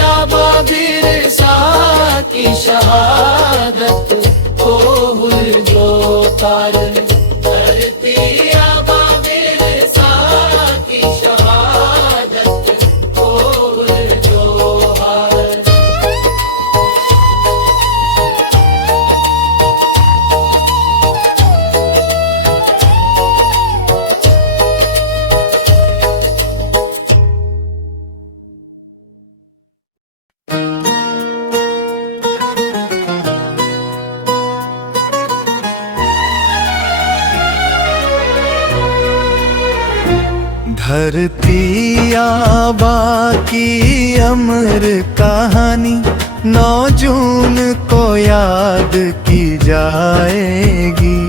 आबा बिरसा की शहादत को हुर्जोहार। धरती आबा बिरसा की शहादत को हुर्जोहार। धरती आबा की अमर कहानी 9 जून को याद की जाएगी।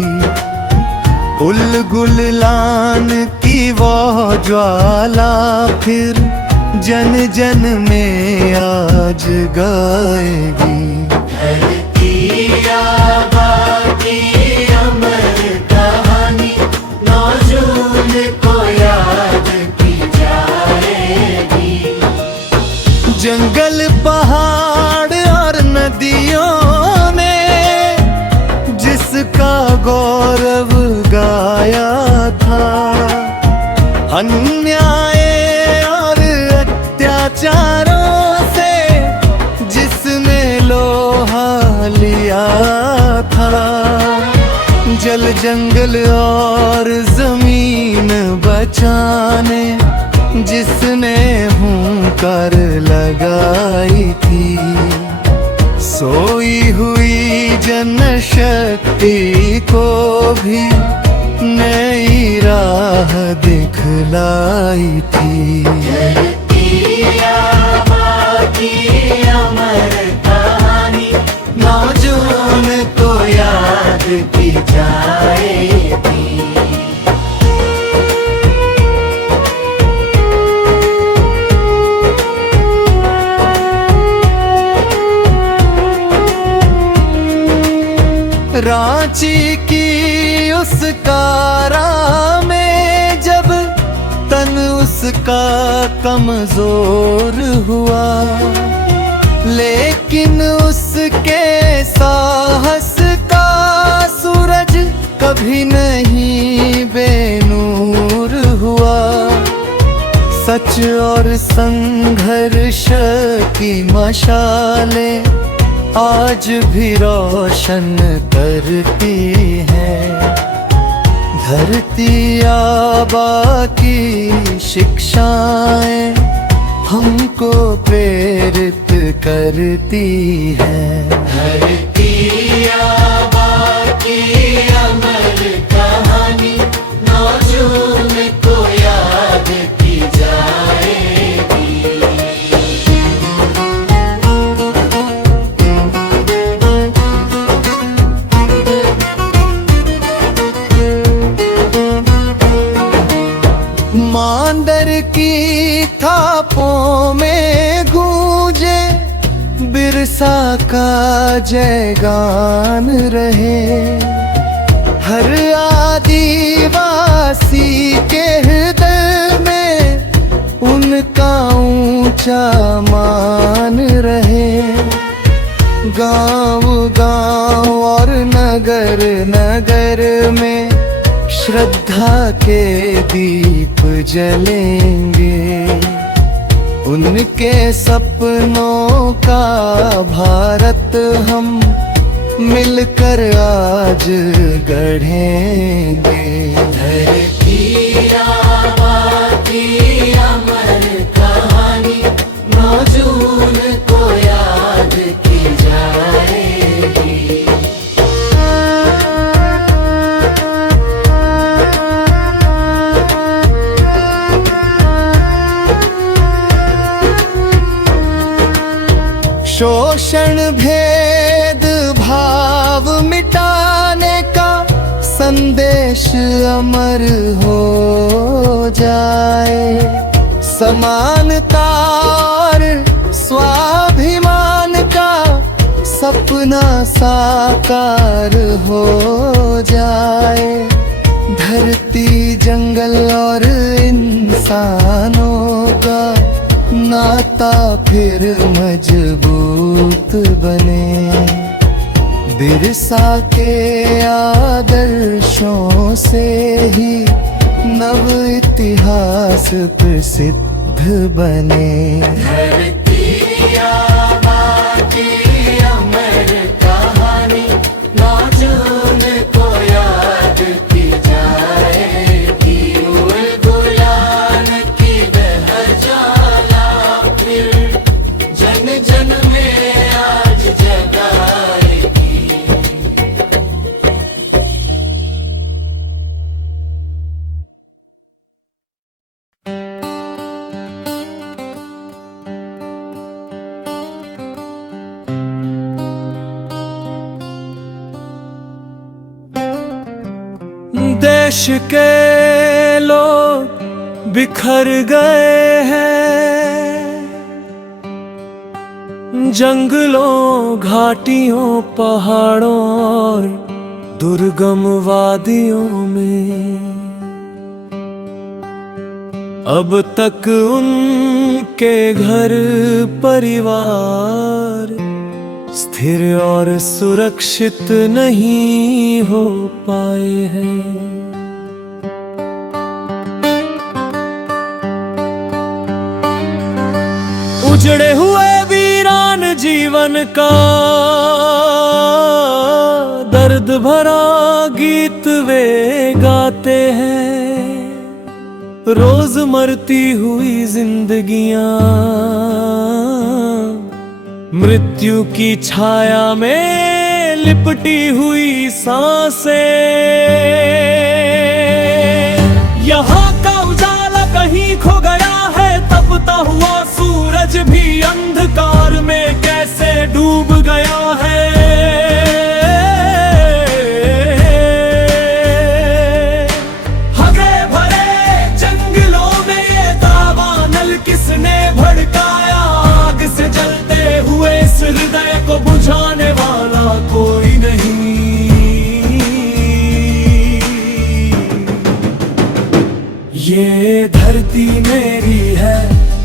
उल गुललान की वो ज्वाला फिर जन जन में आज गाएगी। धरती आबा की अमर कहानी 9 जून को याद की जाएगी। जंगल पहाड़ और नदियों ने जिसका गौरव गाया था, अन्याय और अत्याचारों से जिसने लोहा लिया था, जल जंगल और जमीन बचाने जिसने हुंकार लगाई थी, सोई हुई जनशक्ति को भी नई राह दिखलाई थी। धरती आबा की अमर कहानी 9 जून को याद की जाएगी। रांची की उस कारा में जब तन उसका कमजोर हुआ, लेकिन उसके साहस का सूरज कभी नहीं बेनूर हुआ। सच और संघर्ष की मशालें आज भी रोशन करती है। धरती आबा की शिक्षाएं हमको प्रेरित करती है। धरती आबा की अमर कहानी 9 जून को याद की जाएगी। मांदर की थापों में गूंजे बिरसा का जयगान रहे। हर आदिवासी के हृदय में उनका ऊंचा मान रहे। गांव गांव और नगर नगर में श्रद्धा के दीप जलेंगे। उनके सपनों का भारत हम मिलकर आज गढ़ेंगे। धरती आबा की अमर कहानी 9 जून को याद की जाएगी। शोषण भेद भाव मिटाने का संदेश अमर हो जाए। समानता और स्वाभिमान का सपना साकार हो जाए। धरती जंगल और इंसानों का नाता फिर मजबूत बने। बिरसा के आदर्शों से ही नव इतिहास प्रसिद्ध बने। धरती आबा की अमर कहानी 9 जून को याद की जाएगी। उल गुलान की वह ज्वाला फिर जन जन में आज जगाएगी। देश के लोग बिखर गए हैं, जंगलों, घाटियों, पहाड़ों और दुर्गम वादियों में। अब तक उनके घर परिवार स्थिर और सुरक्षित नहीं हो पाए हैं। उजड़े हुए वीरान जीवन का दर्द भरा गीत वे गाते हैं। रोज मरती हुई जिंदगियां मृत्यु की छाया में लिपटी हुई सांसें। यहाँ का उजाला कहीं खो गया है, तपता हुआ सूरज भी अंधकार में कैसे डूब गया है। हरे भरे जंगलों में ये दावानल किसने भड़काया? आग से जलते हुए इस हृदय को बुझाने वाला कोई नहीं। ये धरती मेरी है,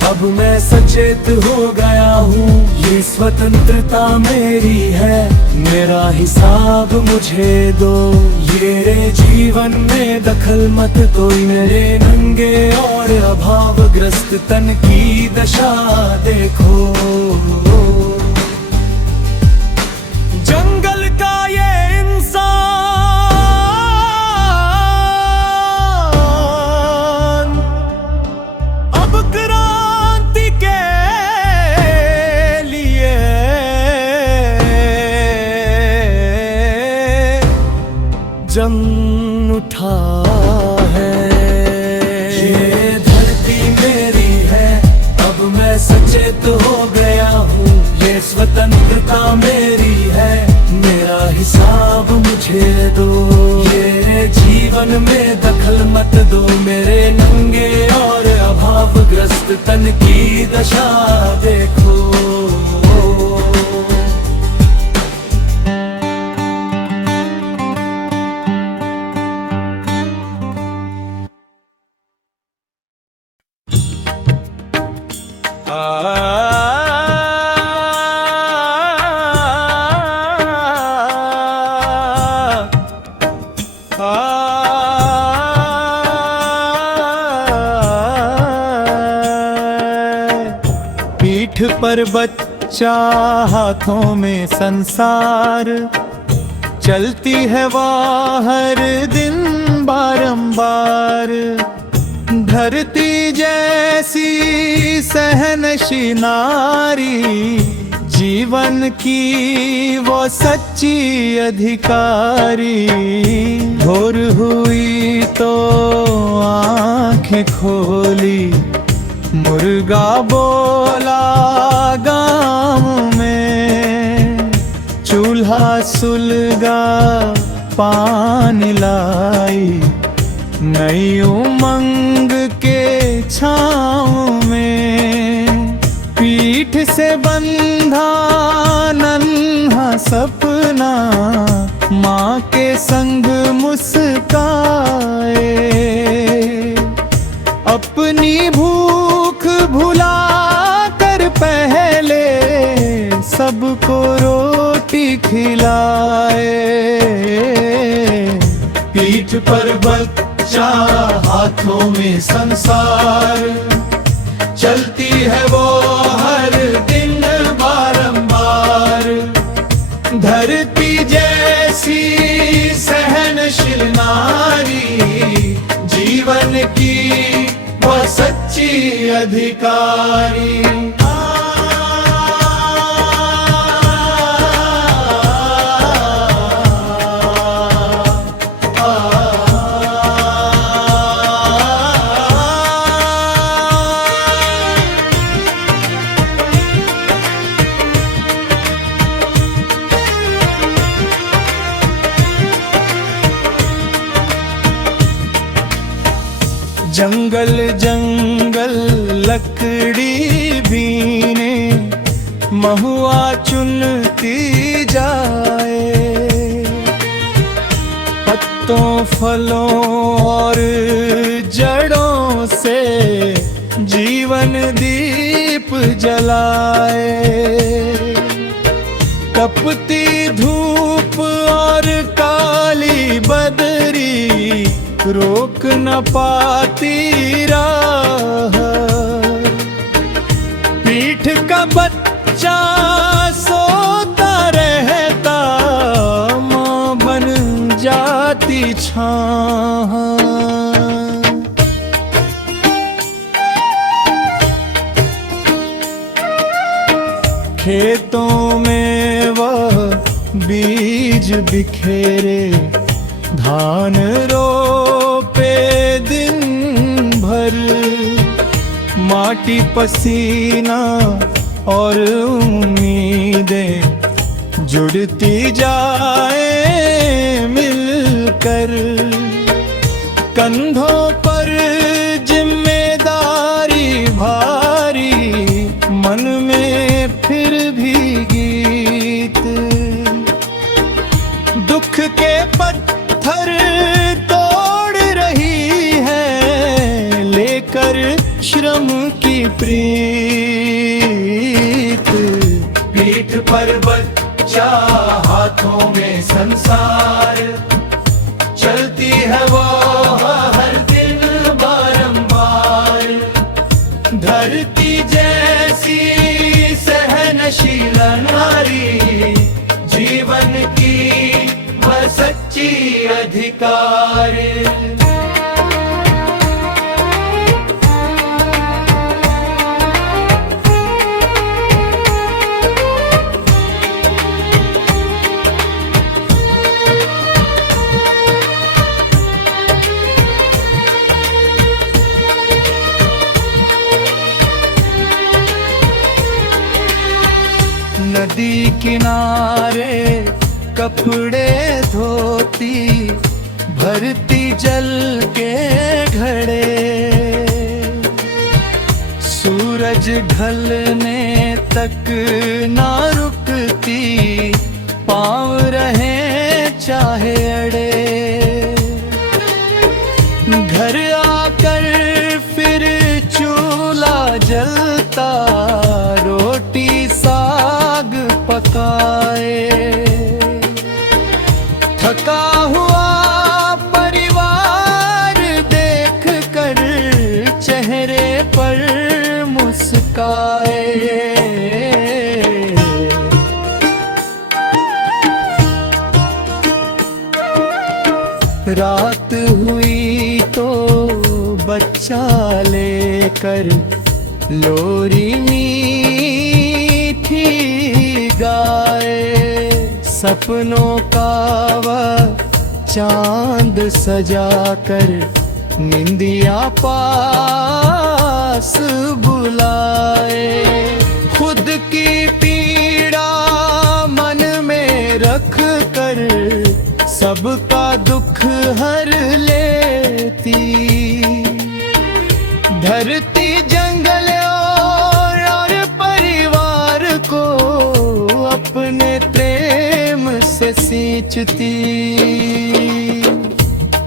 अब मैं सचेत हो गया हूँ। ये स्वतंत्रता मेरी है, मेरा हिसाब मुझे दो। ये जीवन में दखल मत दो, मेरे नंगे और अभावग्रस्त तन की दशा देखो। जंगल का ये इंसान अब क्रांति के लिए जन्म उठा है। ये धरती मेरी है, अब मैं सचेत हो गया हूँ। ये स्वतंत्रता मेरी है, मेरा हिसाब मुझे दो। ये जीवन में दखल मत दो, मेरे नंगे और अभावग्रस्त तन की दशा देखो। पीठ पर बच्चा, हाथों में संसार, चलती है वह हर दिन बारंबार। धरती जैसी सहनशील नारी, जीवन की वो सच्ची अधिकारी। भोर हुई तो आंखें खोली, मुर्गा बोला गाँव में। चूल्हा सुलगा पानी लाई, नई उमंग के छाँव में। पीठ से बंधा नन्हा सपना, माँ के संग मुस्काए। अपनी भूख भुला कर पहले सबको रोटी खिलाए। पीठ पर बच्चा, हाथों में संसार, चलती है वो हर दिन बारंबार। धरती जैसी सहनशील नारी, जीवन की वो सच्ची अधिकारी। जंगल जंगल लकड़ी बीने महुआ चुनती जाए, पत्तों फलों और जड़ों से जीवन दीप जलाए। तपती धूप और काली बदरी रोक न पाती राह, पीठ का बच्चा सोता रहता, माँ बन जाती छाह। खेतों में वह बीज बिखेरे, धान रोपे दिन भर, माटी पसीना और उम्मीदें जुड़ती जाए मिलकर। कंधों पर जिम्मेदारी भारी, मन में फिर भी गीत। दुख के पत्थर तोड़ रही है, लेकर श्रम की प्रीत। पीठ पर बच्चा हाथों में संसार, चलती है वो हर दिन बारंबार। धरती जैसी सहनशीला नारी, जीवन की वह सच्ची अधिकार। नदी किनारे कपड़े धोती, भरती जल के घड़े। सूरज ढलने तक ना रुकती, पाँव रहे चाहे अड़े। घर आकर फिर चूल्हा जलता, रोटी साग पकाए। थका हुआ परिवार देख कर चेहरे पर मुस्काए। रात हुई तो बच्चा लेकर लोरी मीठी गाए। सपनों का वह चांद सजाकर निंदिया पास बुलाए। खुद की पीड़ा मन में रख कर सबका दुख हर लेती। धरती जंगल और परिवार को अपने प्रेम से सींचती।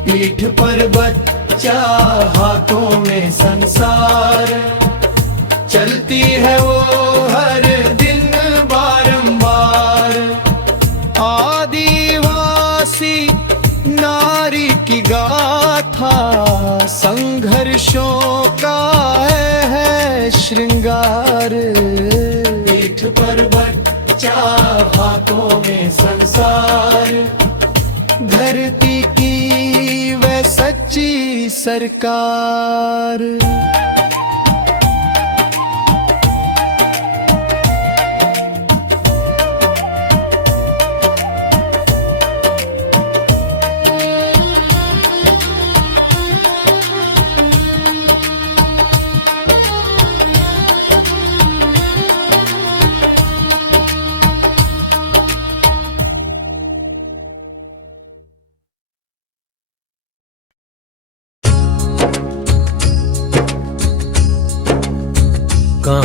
पीठ पर बच्चा हाथों में संसार, चलती है वो हर दिन बारंबार। आदिवासी नारी की गाथा संघर्षों का है श्रृंगार। पीठ पर बच्चा हाथों में संसार, धरती की वह सच्ची सरकार।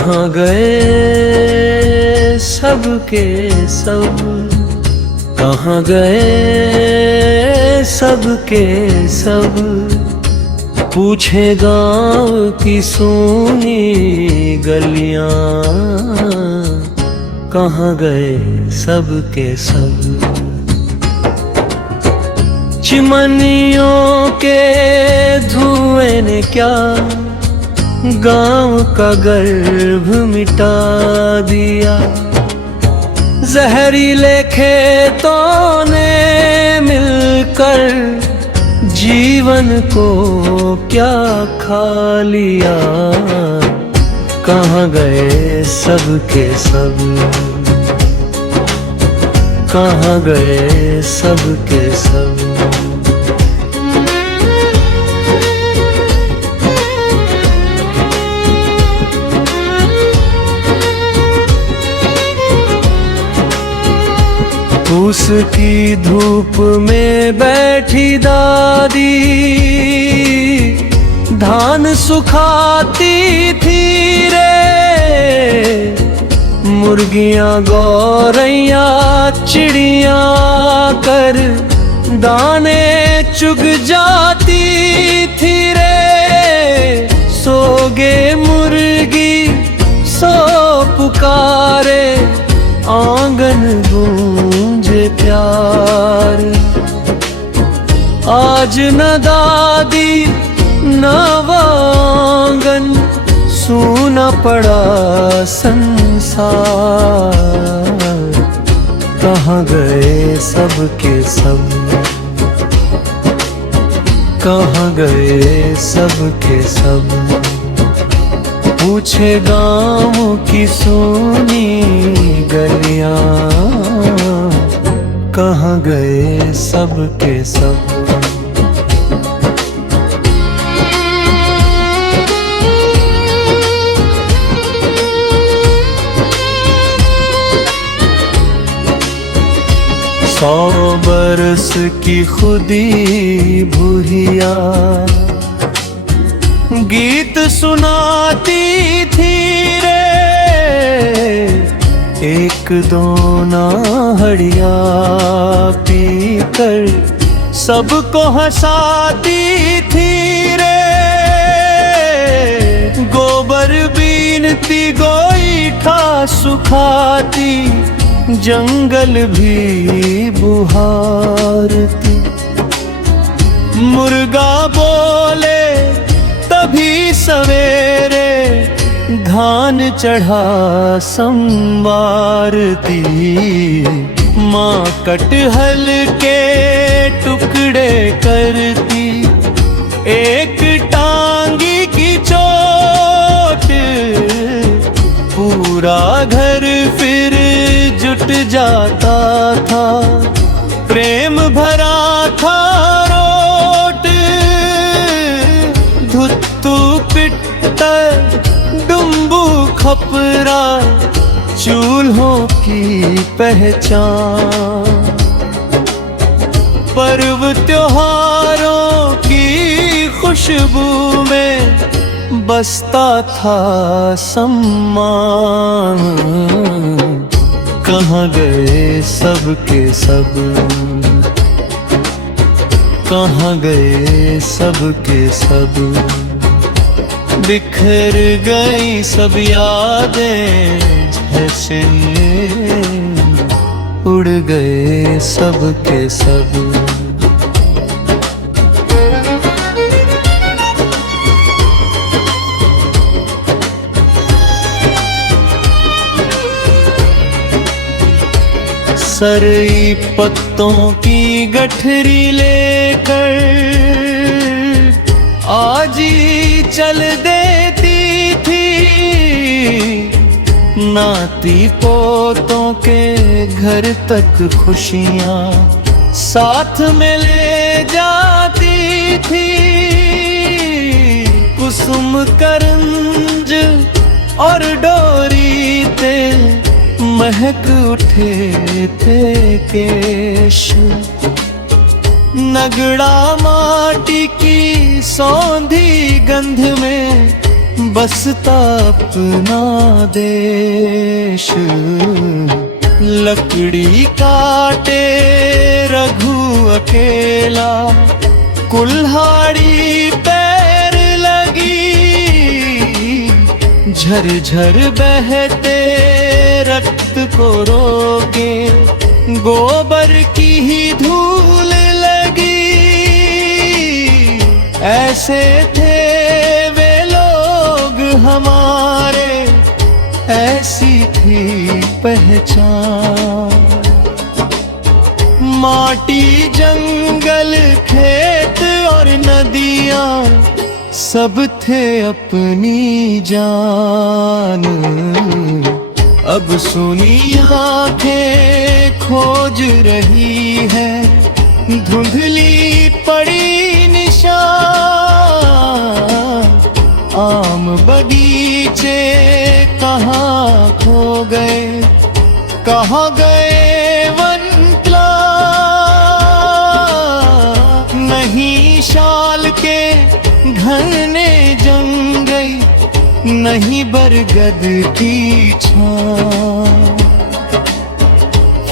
कहाँ गए सबके सब, कहाँ गए सबके सब। पूछे गाँव की सूनी गलियां, कहाँ गए सबके सब। चिमनियों के धुएं ने क्या गाँव का गर्भ मिटा दिया। जहरीले खेतों ने मिलकर जीवन को क्या खा लिया। कहाँ गए सबके सब, कहाँ गए सबके सब। उसकी धूप में बैठी दादी धान सुखाती थी रे। मुर्गियां गौरैया चिड़िया कर दाने चुग जाती थी रे। सोगे मुर्गी सो पुकारे आंगन गूंजे प्यार। आज न दादी न आंगन, सूना पड़ा संसार। कहाँ गए सबके सब, कहाँ गए सबके सब। पूछे गाँव की सोनी गलियां, कहाँ गए सबके सब। सौ बरस की खुदी बुढ़िया गीत सुनाती थी रे। एक दो नाहड़िया पीकर सबको हंसाती थी रे। गोबर बीनती गोईठा सुखाती, जंगल भी बुहारती। मुर्गा बोले तभी सवेरे, धान चढ़ा संवारती। माँ कटहल के टुकड़े करती, एक टांगी की चोट। पूरा घर फिर जुट जाता था, प्रेम भरा था रोट। धुत्तू पिट्टर डुम्बू खपरा, चूल्हों की पहचान। पर्व त्योहारों की खुशबू में बसता था सम्मान। कहाँ गए सबके सब, कहाँ गए सबके सब। बिखर गई सब यादें जैसे उड़ गए सबके सब। सरई पत्तों की गठरी लेकर आजी चल देती थी। नाती पोतों के घर तक खुशियाँ साथ में ले जाती थी। कुसुम करंज और डोरी ते महक उठे थे केश। नगड़ा माटी की सौंधी गंध में बसता अपना देश। लकड़ी काटे रघु अकेला, कुल्हाड़ी पैर लगी, झरझर बहते रक्त को रोके, गोबर की ही धूल लगी। ऐसे थे वे लोग हमारे, ऐसी थी पहचान। माटी जंगल खेत और नदियां सब थे अपनी जान। अब सुनी आंखें खोज रही है, धुंधली पड़ी निशान। आम बगीचे कहाँ खो गए, कहाँ गए वनप्ला। नहीं शाल के घने जंगल, नहीं बरगद की छां।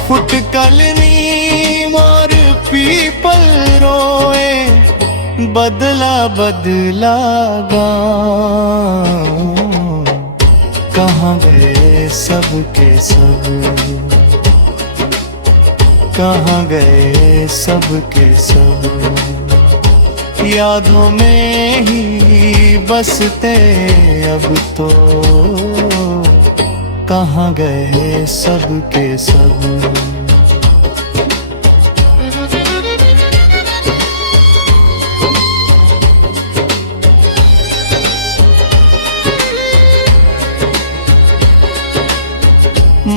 फुटकल नीम और पीपल रोए, बदला बदला गाँव। कहाँ गए सब के सब, कहाँ गए सब के सब। यादों में ही बसते अब तो, कहाँ गए सब के सब।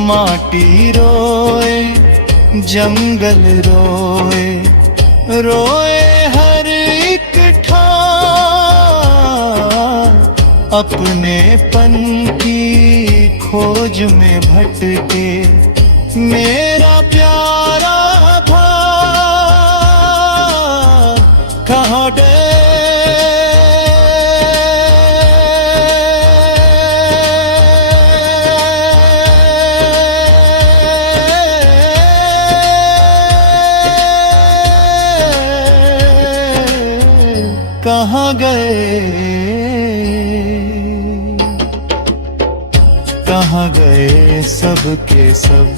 माटी रोए, जंगल रोए, रोए हर एक ठान। अपनेपन की खोज में भटके मेरा प्यारा था, कहाँ गए कहाँ गए, कहाँ गए सब के सब,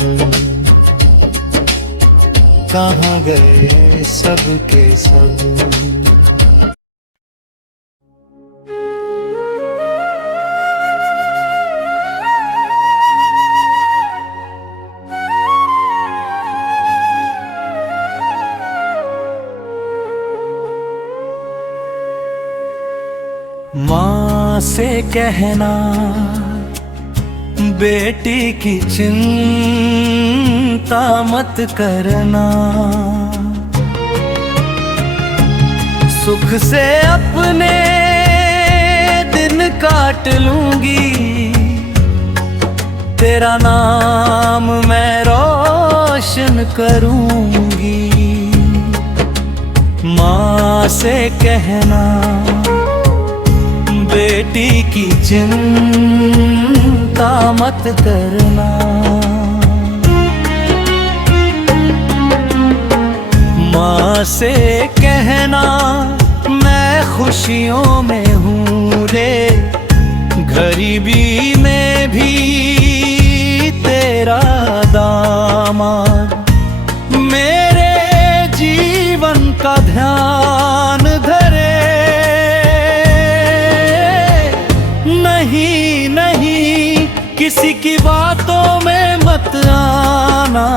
कहाँ गए सब के सब। माँ से कहना बेटी की चिंता मत करना, सुख से अपने दिन काट लूंगी, तेरा नाम मैं रोशन करूंगी। माँ से कहना बेटी की चिंता मत करना, माँ से कहना मैं खुशियों में हूँ रे, गरीबी में भी तेरा दामाद। मेरे जीवन का ध्यान धरे, नहीं नहीं किसी की बातों में मत आना।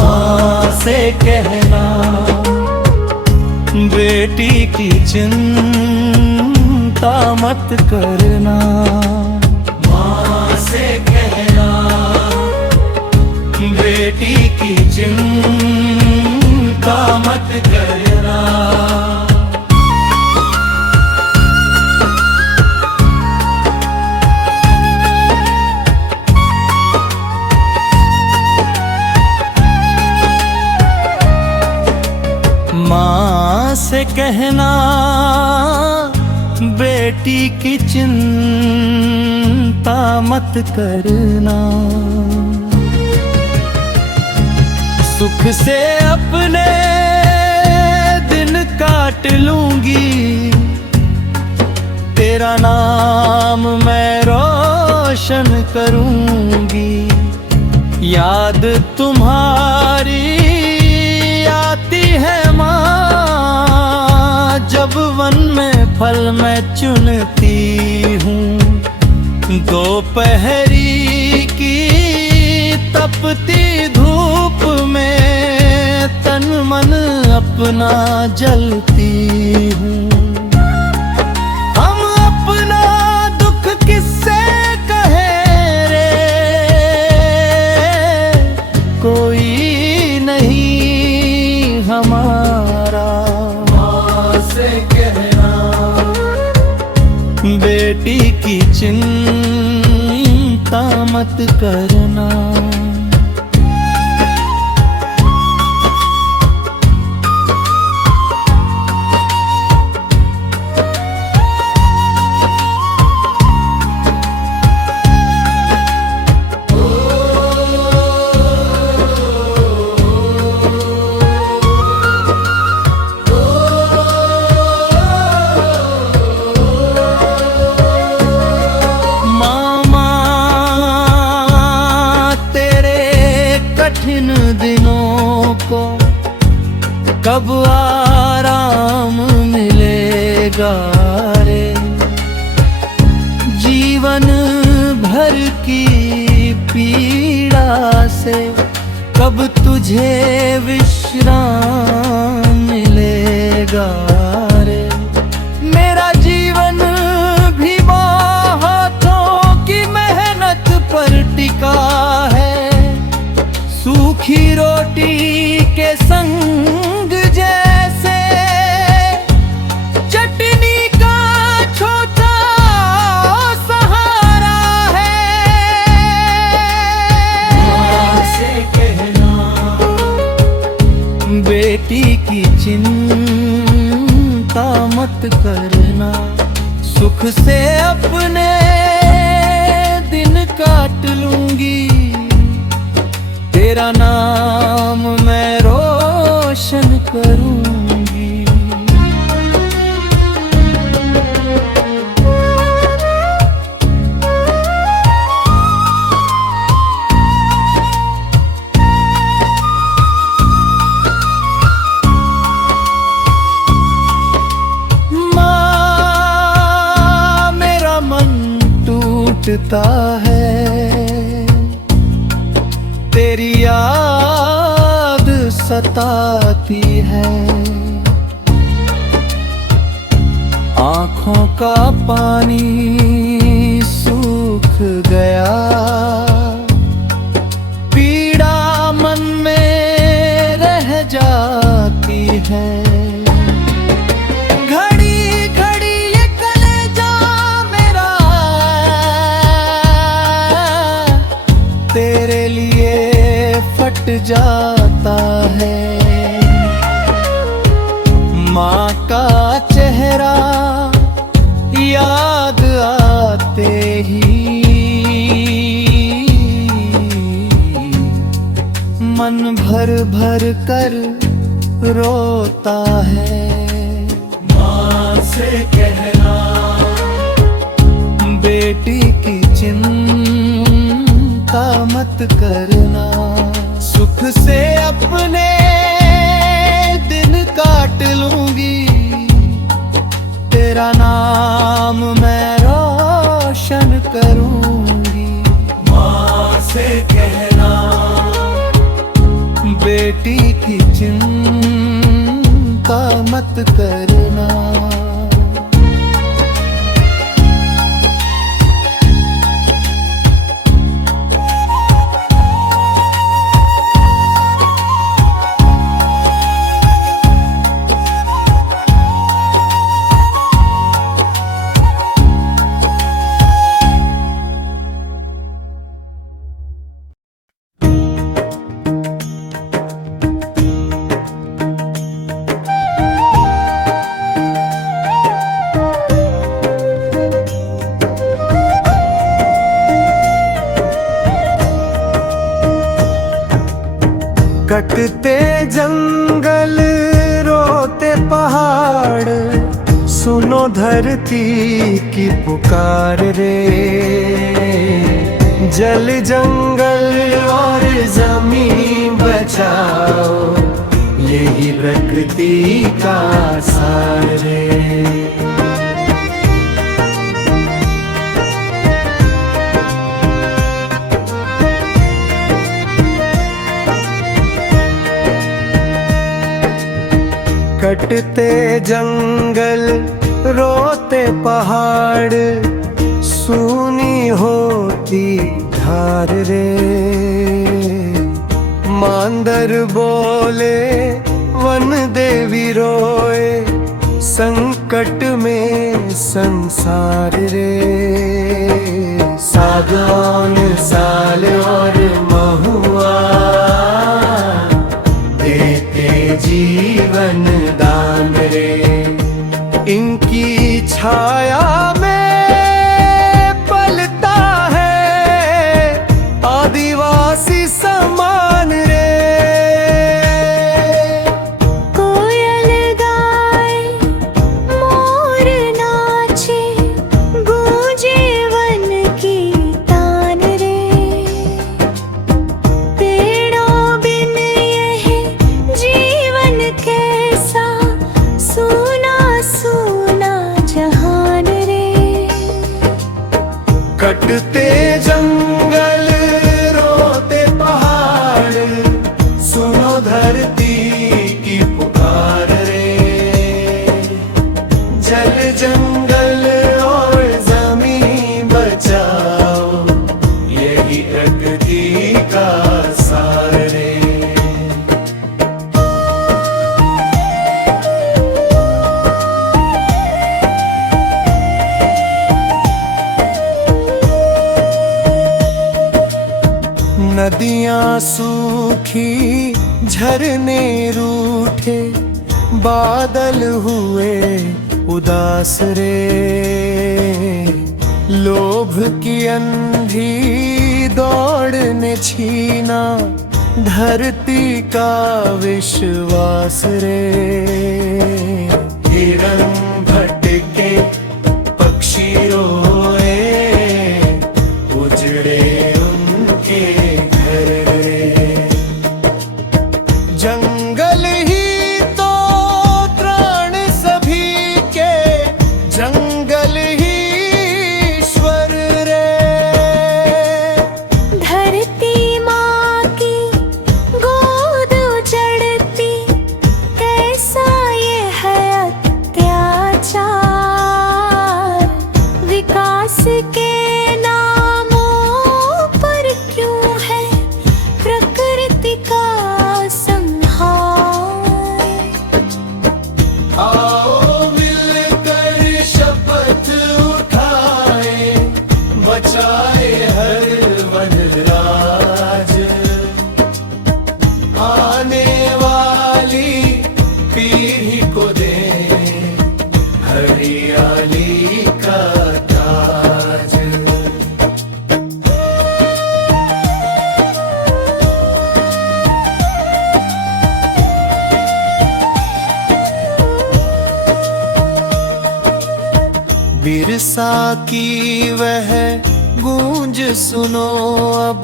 माँ से कहना बेटी की चिंता मत करना, माँ से कहना बेटी की चिंता मत करना। माँ से कहना बेटी की चिंता मत करना, सुख से अपने दिन काट लूंगी, तेरा नाम मैं रोशन करूंगी। याद तुम्हारी आती है माँ, जब वन में फल मैं चुनती हूँ। दोपहरी की तपती धूप में तन मन अपना जलती हूँ। हम अपना दुख किससे कहें रे, कोई नहीं हमारा। माँ से कहना बेटी की चिंता मत करना। कठिन दिनों को कब आराम मिलेगा रे, जीवन भर की पीड़ा से कब तुझे विश्राम मिलेगा रे। मेरा जीवन भी हाथों की मेहनत पर टिका है, सूखी रोटी के संग जैसे चटनी का छोटा सहारा है। माँ से कहना बेटी की चिंता मत करना, सुख से अपने दिन काट लूंगी, तेरा नाम मैं रोशन करूंगी। माँ मेरा मन टूटता है, तेरी याद सताती है। आँखों का पानी सूख गया, पीड़ा मन में रह जाती है। घड़ी घड़ी ये कलेजा मेरा तेरे लिए फट जाता है। माँ का चेहरा याद आते ही मन भर भर कर रोता है। माँ से कहना बेटी की चिंता मत करना, सुख से अपने दिन काट लूंगी, तेरा नाम मैं रोशन करूंगी। माँ से कहना बेटी की चिंता मत करना। कटते जंगल रोते पहाड़, सुनो धरती की पुकार रे। जल जंगल और जमीन बचाओ, यही प्रकृति का सार रे। कटते जंगल रोते पहाड़, सूनी होती धार रे। मांदर बोले वन देवी रोए, संकट में संसार रे। सागौन साल और महुआ देते जीवन दान रे। इनकी छाया में पलता है आदिवासी सम्मान रे। कोयल गाए मोर नाचे, गूंजे वन की तान रे। पेड़ों बिन यह जीवन कैसा, सूना सूना जहान रे। कटते जंगल रोते पहाड़, सुनो धरती की पुकार रे। जल जंगल और जमीन बचाओ, यही प्रकृति का सार रे। नदियाँ सूखी झरने रूठे, बादल हुए उदास रे। लोभ की अंधी दौड़ ने छीना धरती का विश्वास रे। हिरन भटके पक्षी रोए, उजड़े उनके घर रे। जंगल ही तो प्राण सभी के, जंगल ही ईश्वर रे। धरती माँ की गोद उजड़ती, कैसा ये है अत्याचार। विकास के नामों पर क्यों है प्रकृति का संहार। आओ मिलकर शपथ उठाए, बचाए हर वनराज। आने वाली पीढ़ी को दे हरियाली का ताज। बिरसा की वह गूंज सुनो अब,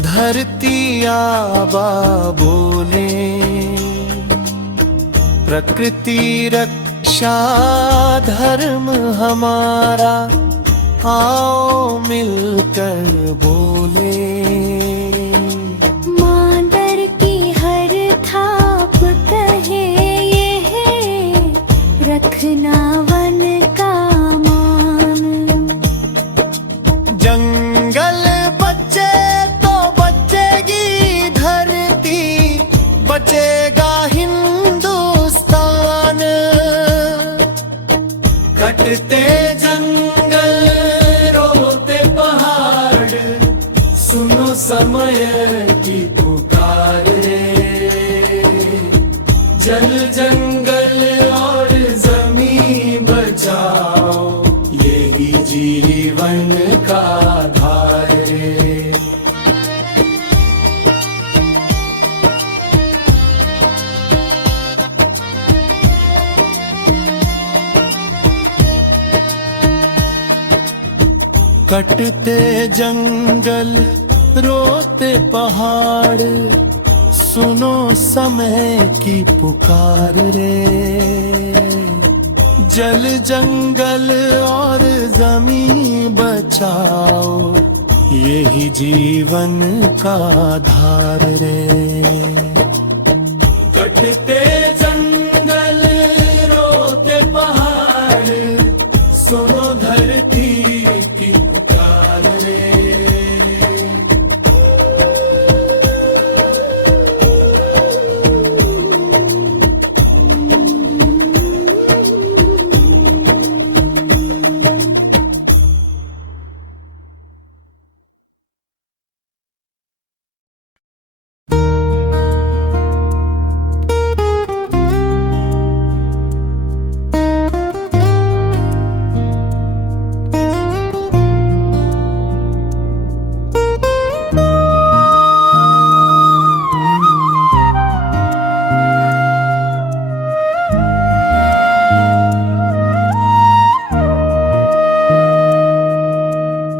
धरती आबा बोले। प्रकृति रक्षा धर्म हमारा, आओ मिलकर बोले। मांदर की हर थाप कहे ये है, रखना वन का मान। जंगल बचे तो बचेगी धरती, बचेगा हिंदुस्तान। कटते जंगल रोते पहाड़, सुनो समय की पुकार रे। जल जंगल और जमीन बचाओ, यही जीवन का आधार रे। कटते जंगल रोते पहाड़, सुनो समय की पुकार रे। जल जंगल और जमीन बचाओ, यही जीवन का आधार रे। कटते जंगल रोते पहाड़, सुनो धरती की पुकार रे।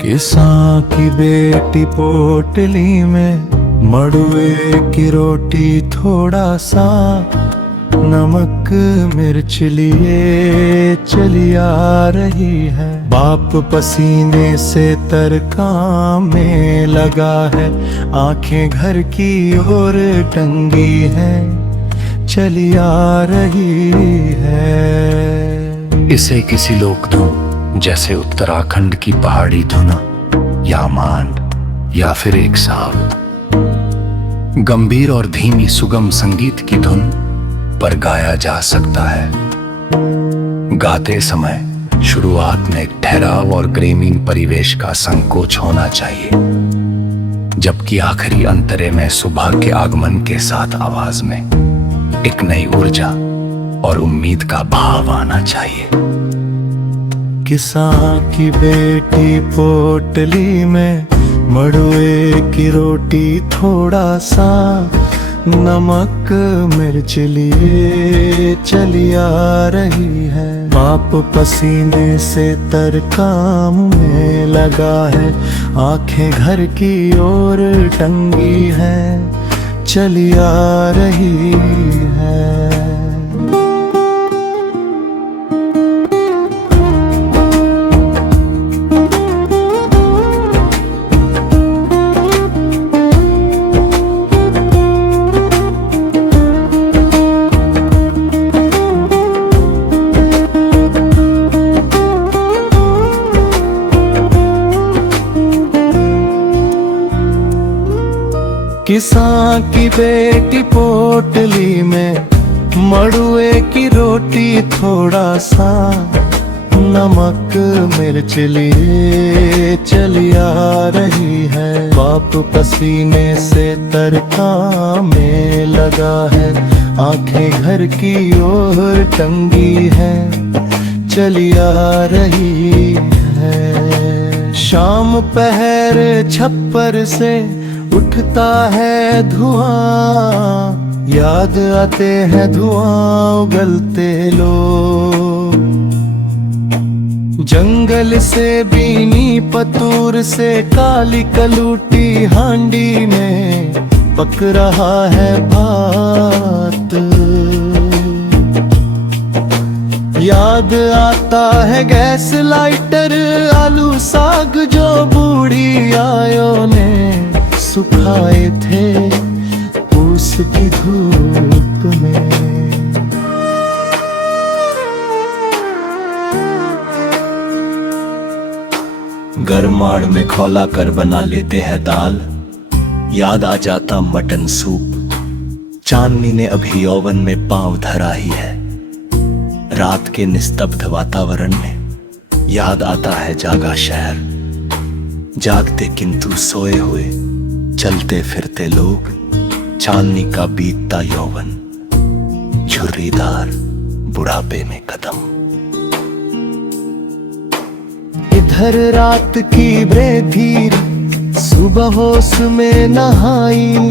किसान की बेटी पोटली में, मड़ुए की रोटी थोड़ा सा, नमक मिर्च लिए चली आ रही है। बाप पसीने से तर काम में लगा है, आंखें घर की ओर टंगी है, चली आ रही है। इसे किसी लोक धुन जैसे उत्तराखंड की पहाड़ी धुन या मांड या फिर एक सावत, गंभीर और धीमी सुगम संगीत की धुन पर गाया जा सकता है। गाते समय शुरुआत में ठहराव और ग्रामीण परिवेश का संकोच होना चाहिए, जबकि आखिरी अंतरे में सुबह के आगमन के साथ आवाज में एक नई ऊर्जा और उम्मीद का भाव आना चाहिए। किसान की बेटी पोटली में, मड़ुए की रोटी थोड़ा सा, नमक मिर्च लिए चली आ रही है। बाप पसीने से तर काम में लगा है, आंखें घर की ओर टंगी है, चली आ रही है। किसान की बेटी पोटली में, मड़ुए की रोटी थोड़ा सा, नमक मिर्च लिए चली आ रही है। बाप पसीने से तर काम में लगा है, आंखें घर की ओर टंगी है, चली आ रही है। शाम पहर छप्पर से उठता है धुआं, याद आते हैं धुआं उगलते लोग। जंगल से बीनी पतूर से काली कलूटी हांडी में पक रहा है भात। याद आता है गैस लाइटर, आलू साग जो बूढ़ी आयों ने सुखाए थे उस की धूप में। गरमाड़ में खौला कर बना लेते हैं दाल, याद आ जाता मटन सूप। चांदनी ने अभी यौवन में पांव धरा ही है, रात के निस्तब्ध वातावरण में याद आता है जागा शहर। जागते किंतु सोए हुए चलते फिरते लोग, चांदनी का बीतता यौवन, झुर्रीदार बुढ़ापे में कदम। इधर रात की ब्रेधीर सुबह होश में नहाई,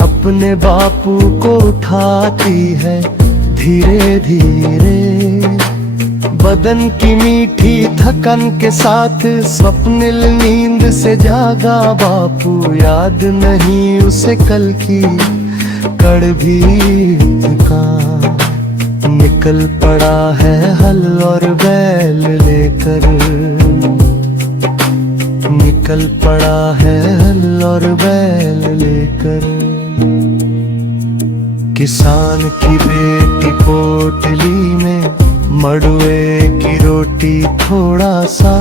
अपने बापू को उठाती है धीरे धीरे। बदन की मीठी थकन के साथ स्वप्निल नींद से जागा बापू, याद नहीं उसे कल की कड़वी थकान। निकल पड़ा है हल और बैल लेकर, निकल पड़ा है हल और बैल लेकर। किसान की बेटी पोटली में मड़ुए की रोटी थोड़ा सा,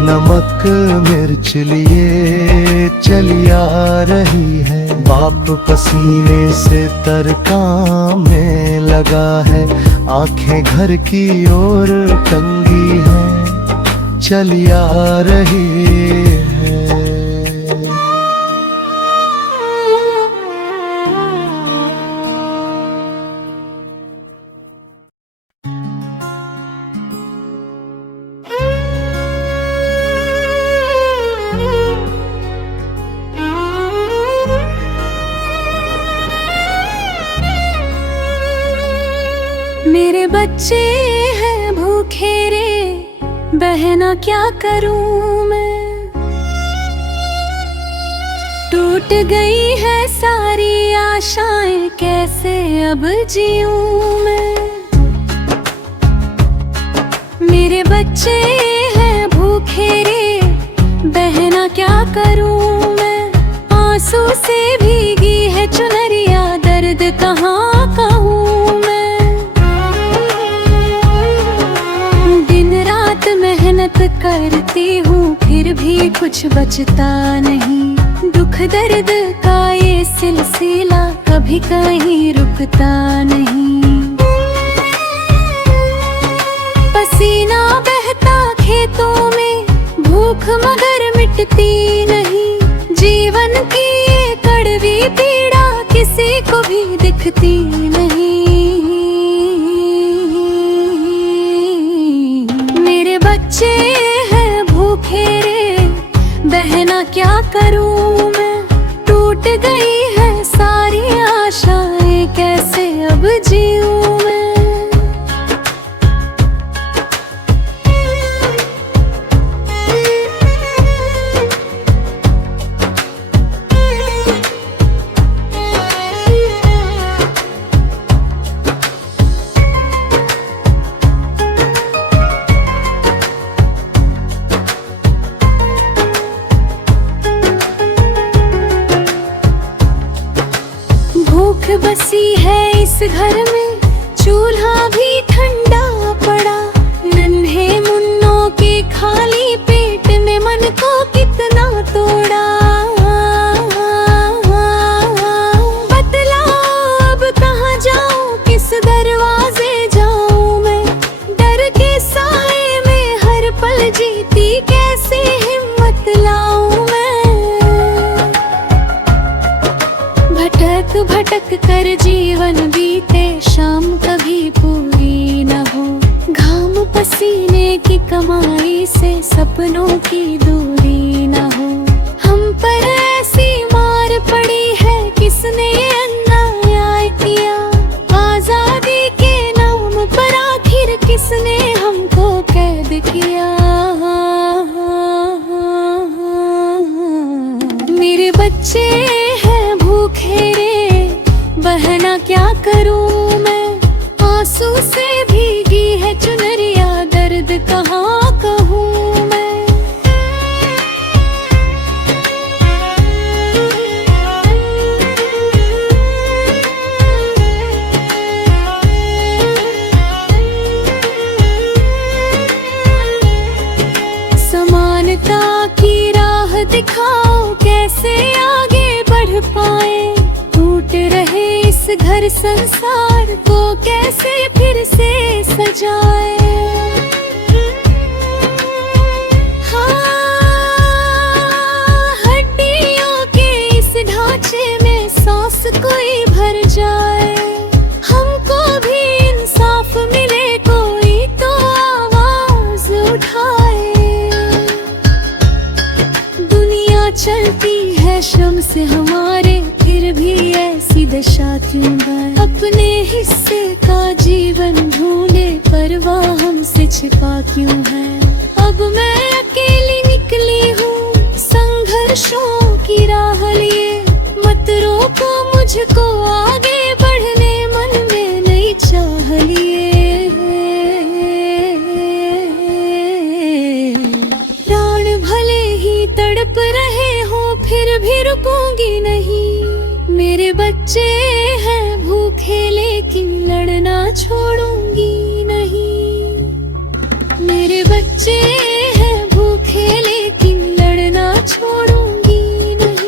नमक मिर्च लिए चली आ रही है। बाप पसीने से तर काम में लगा है, आंखें घर की ओर टंगी है, चली आ रही है। मेरे बच्चे हैं भूखे रे, बहना क्या करूं मैं। टूट गई है सारी आशाएं, कैसे अब जीऊं मैं। मेरे बच्चे हैं भूखे रे, बहना क्या करूं मैं। आंसू से भीगी है चुनरिया, दर्द कहाँ कहूं मैं। मेहनत करती हूँ फिर भी कुछ बचता नहीं। दुख दर्द का ये सिलसिला कभी कहीं रुकता नहीं। पसीना बहता खेतों में, भूख मगर मिटती नहीं। जीवन की ये कड़वी पीड़ा किसी को भी दिखती नहीं। बच्चे हैं भूखे रे, बहना क्या करूं मैं। टूट गई है सारी आशाएं, कैसे अब जीऊं मैं। बसी है इस घर में, चूल्हा भी ठंडा पड़ा। नन्हे मुन्नों के खाली पेट में मन को कितना तोड़ा। बतलाओ अब कहाँ जाऊं, किस दरवाजे जाऊं मैं। डर के साए में हर पल जीती, कैसे हिम्मत लाऊं मैं। भटक भटक कर जीवन बीते, शाम कभी पूरी न हो। घाम पसीने की कमाई से सपनों की दूरी न हो। हम पर ऐसी मार पड़ी है, किसने अन्याय किया। आजादी के नाम पर आखिर किसने हमको कैद किया। मेरे बच्चे हैं भूखे रे, बहना क्या करूं मैं। आंसू से भीगी है चुनरिया, दर्द कहाँ कहूं मैं। समानता की राह दिखाओ, कैसे आगे बढ़ पाए। टूट रहे इस घर संसार को कैसे फिर से सजाए। हाँ, हड्डियों के इस ढांचे में सांस कोई भर जाए। हमको भी इंसाफ मिले, कोई तो आवाज उठाए। दुनिया चलती है है श्रम से हमारे, फिर भी ऐसी दशा क्यों है। अपने हिस्से का जीवन ढूंढे, परवाह हमसे छिपा क्यों है। अब मैं अकेली निकली हूँ संघर्षों की राह लिए, मत रोको मुझको आगे बढ़ने, मन में नई चाह लिए। प्राण भले ही तड़प रहे हो, फिर भी रुकूंगी नहीं। मेरे बच्चे हैं भूखे, लेकिन लड़ना छोड़ूंगी नहीं। मेरे बच्चे हैं भूखे, लेकिन लड़ना छोड़ूंगी नहीं।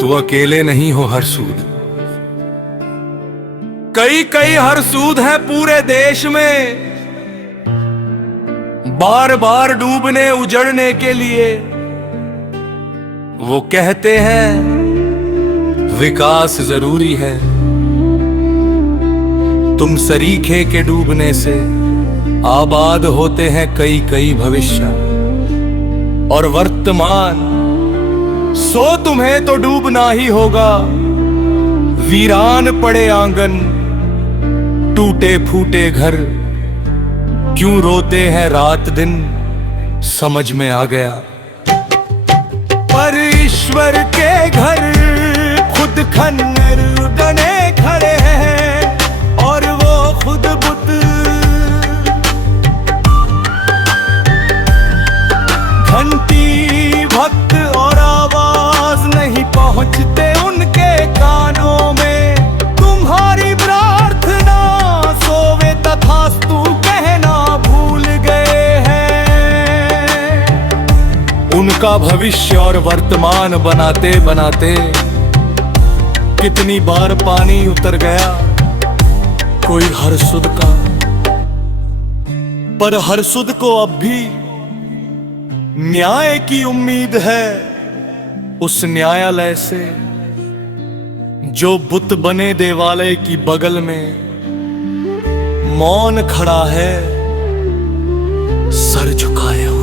तू अकेले नहीं हो हरसूद, कई कई हरसूद है पूरे देश में। बार बार डूबने उजड़ने के लिए वो कहते हैं विकास जरूरी है। तुम सरीखे के डूबने से आबाद होते हैं कई कई भविष्य और वर्तमान। सो तुम्हें तो डूबना ही होगा। वीरान पड़े आंगन, टूटे फूटे घर, क्यों रोते हैं रात दिन, समझ में आ गया। पर ईश्वर के घर खुद खन्नर बने खड़े हैं और वो खुद बुत। घंटी भक्त और आवाज नहीं पहुंचते उनके कानों में। तुम्हारी प्रार्थना सोवे तथास्तु कहना भूल गए हैं। उनका भविष्य और वर्तमान बनाते बनाते कितनी बार पानी उतर गया कोई हरसुद का। पर हरसुद को अब भी न्याय की उम्मीद है, उस न्यायालय से जो बुत बने देवालय की बगल में मौन खड़ा है, सर झुकाए हुए।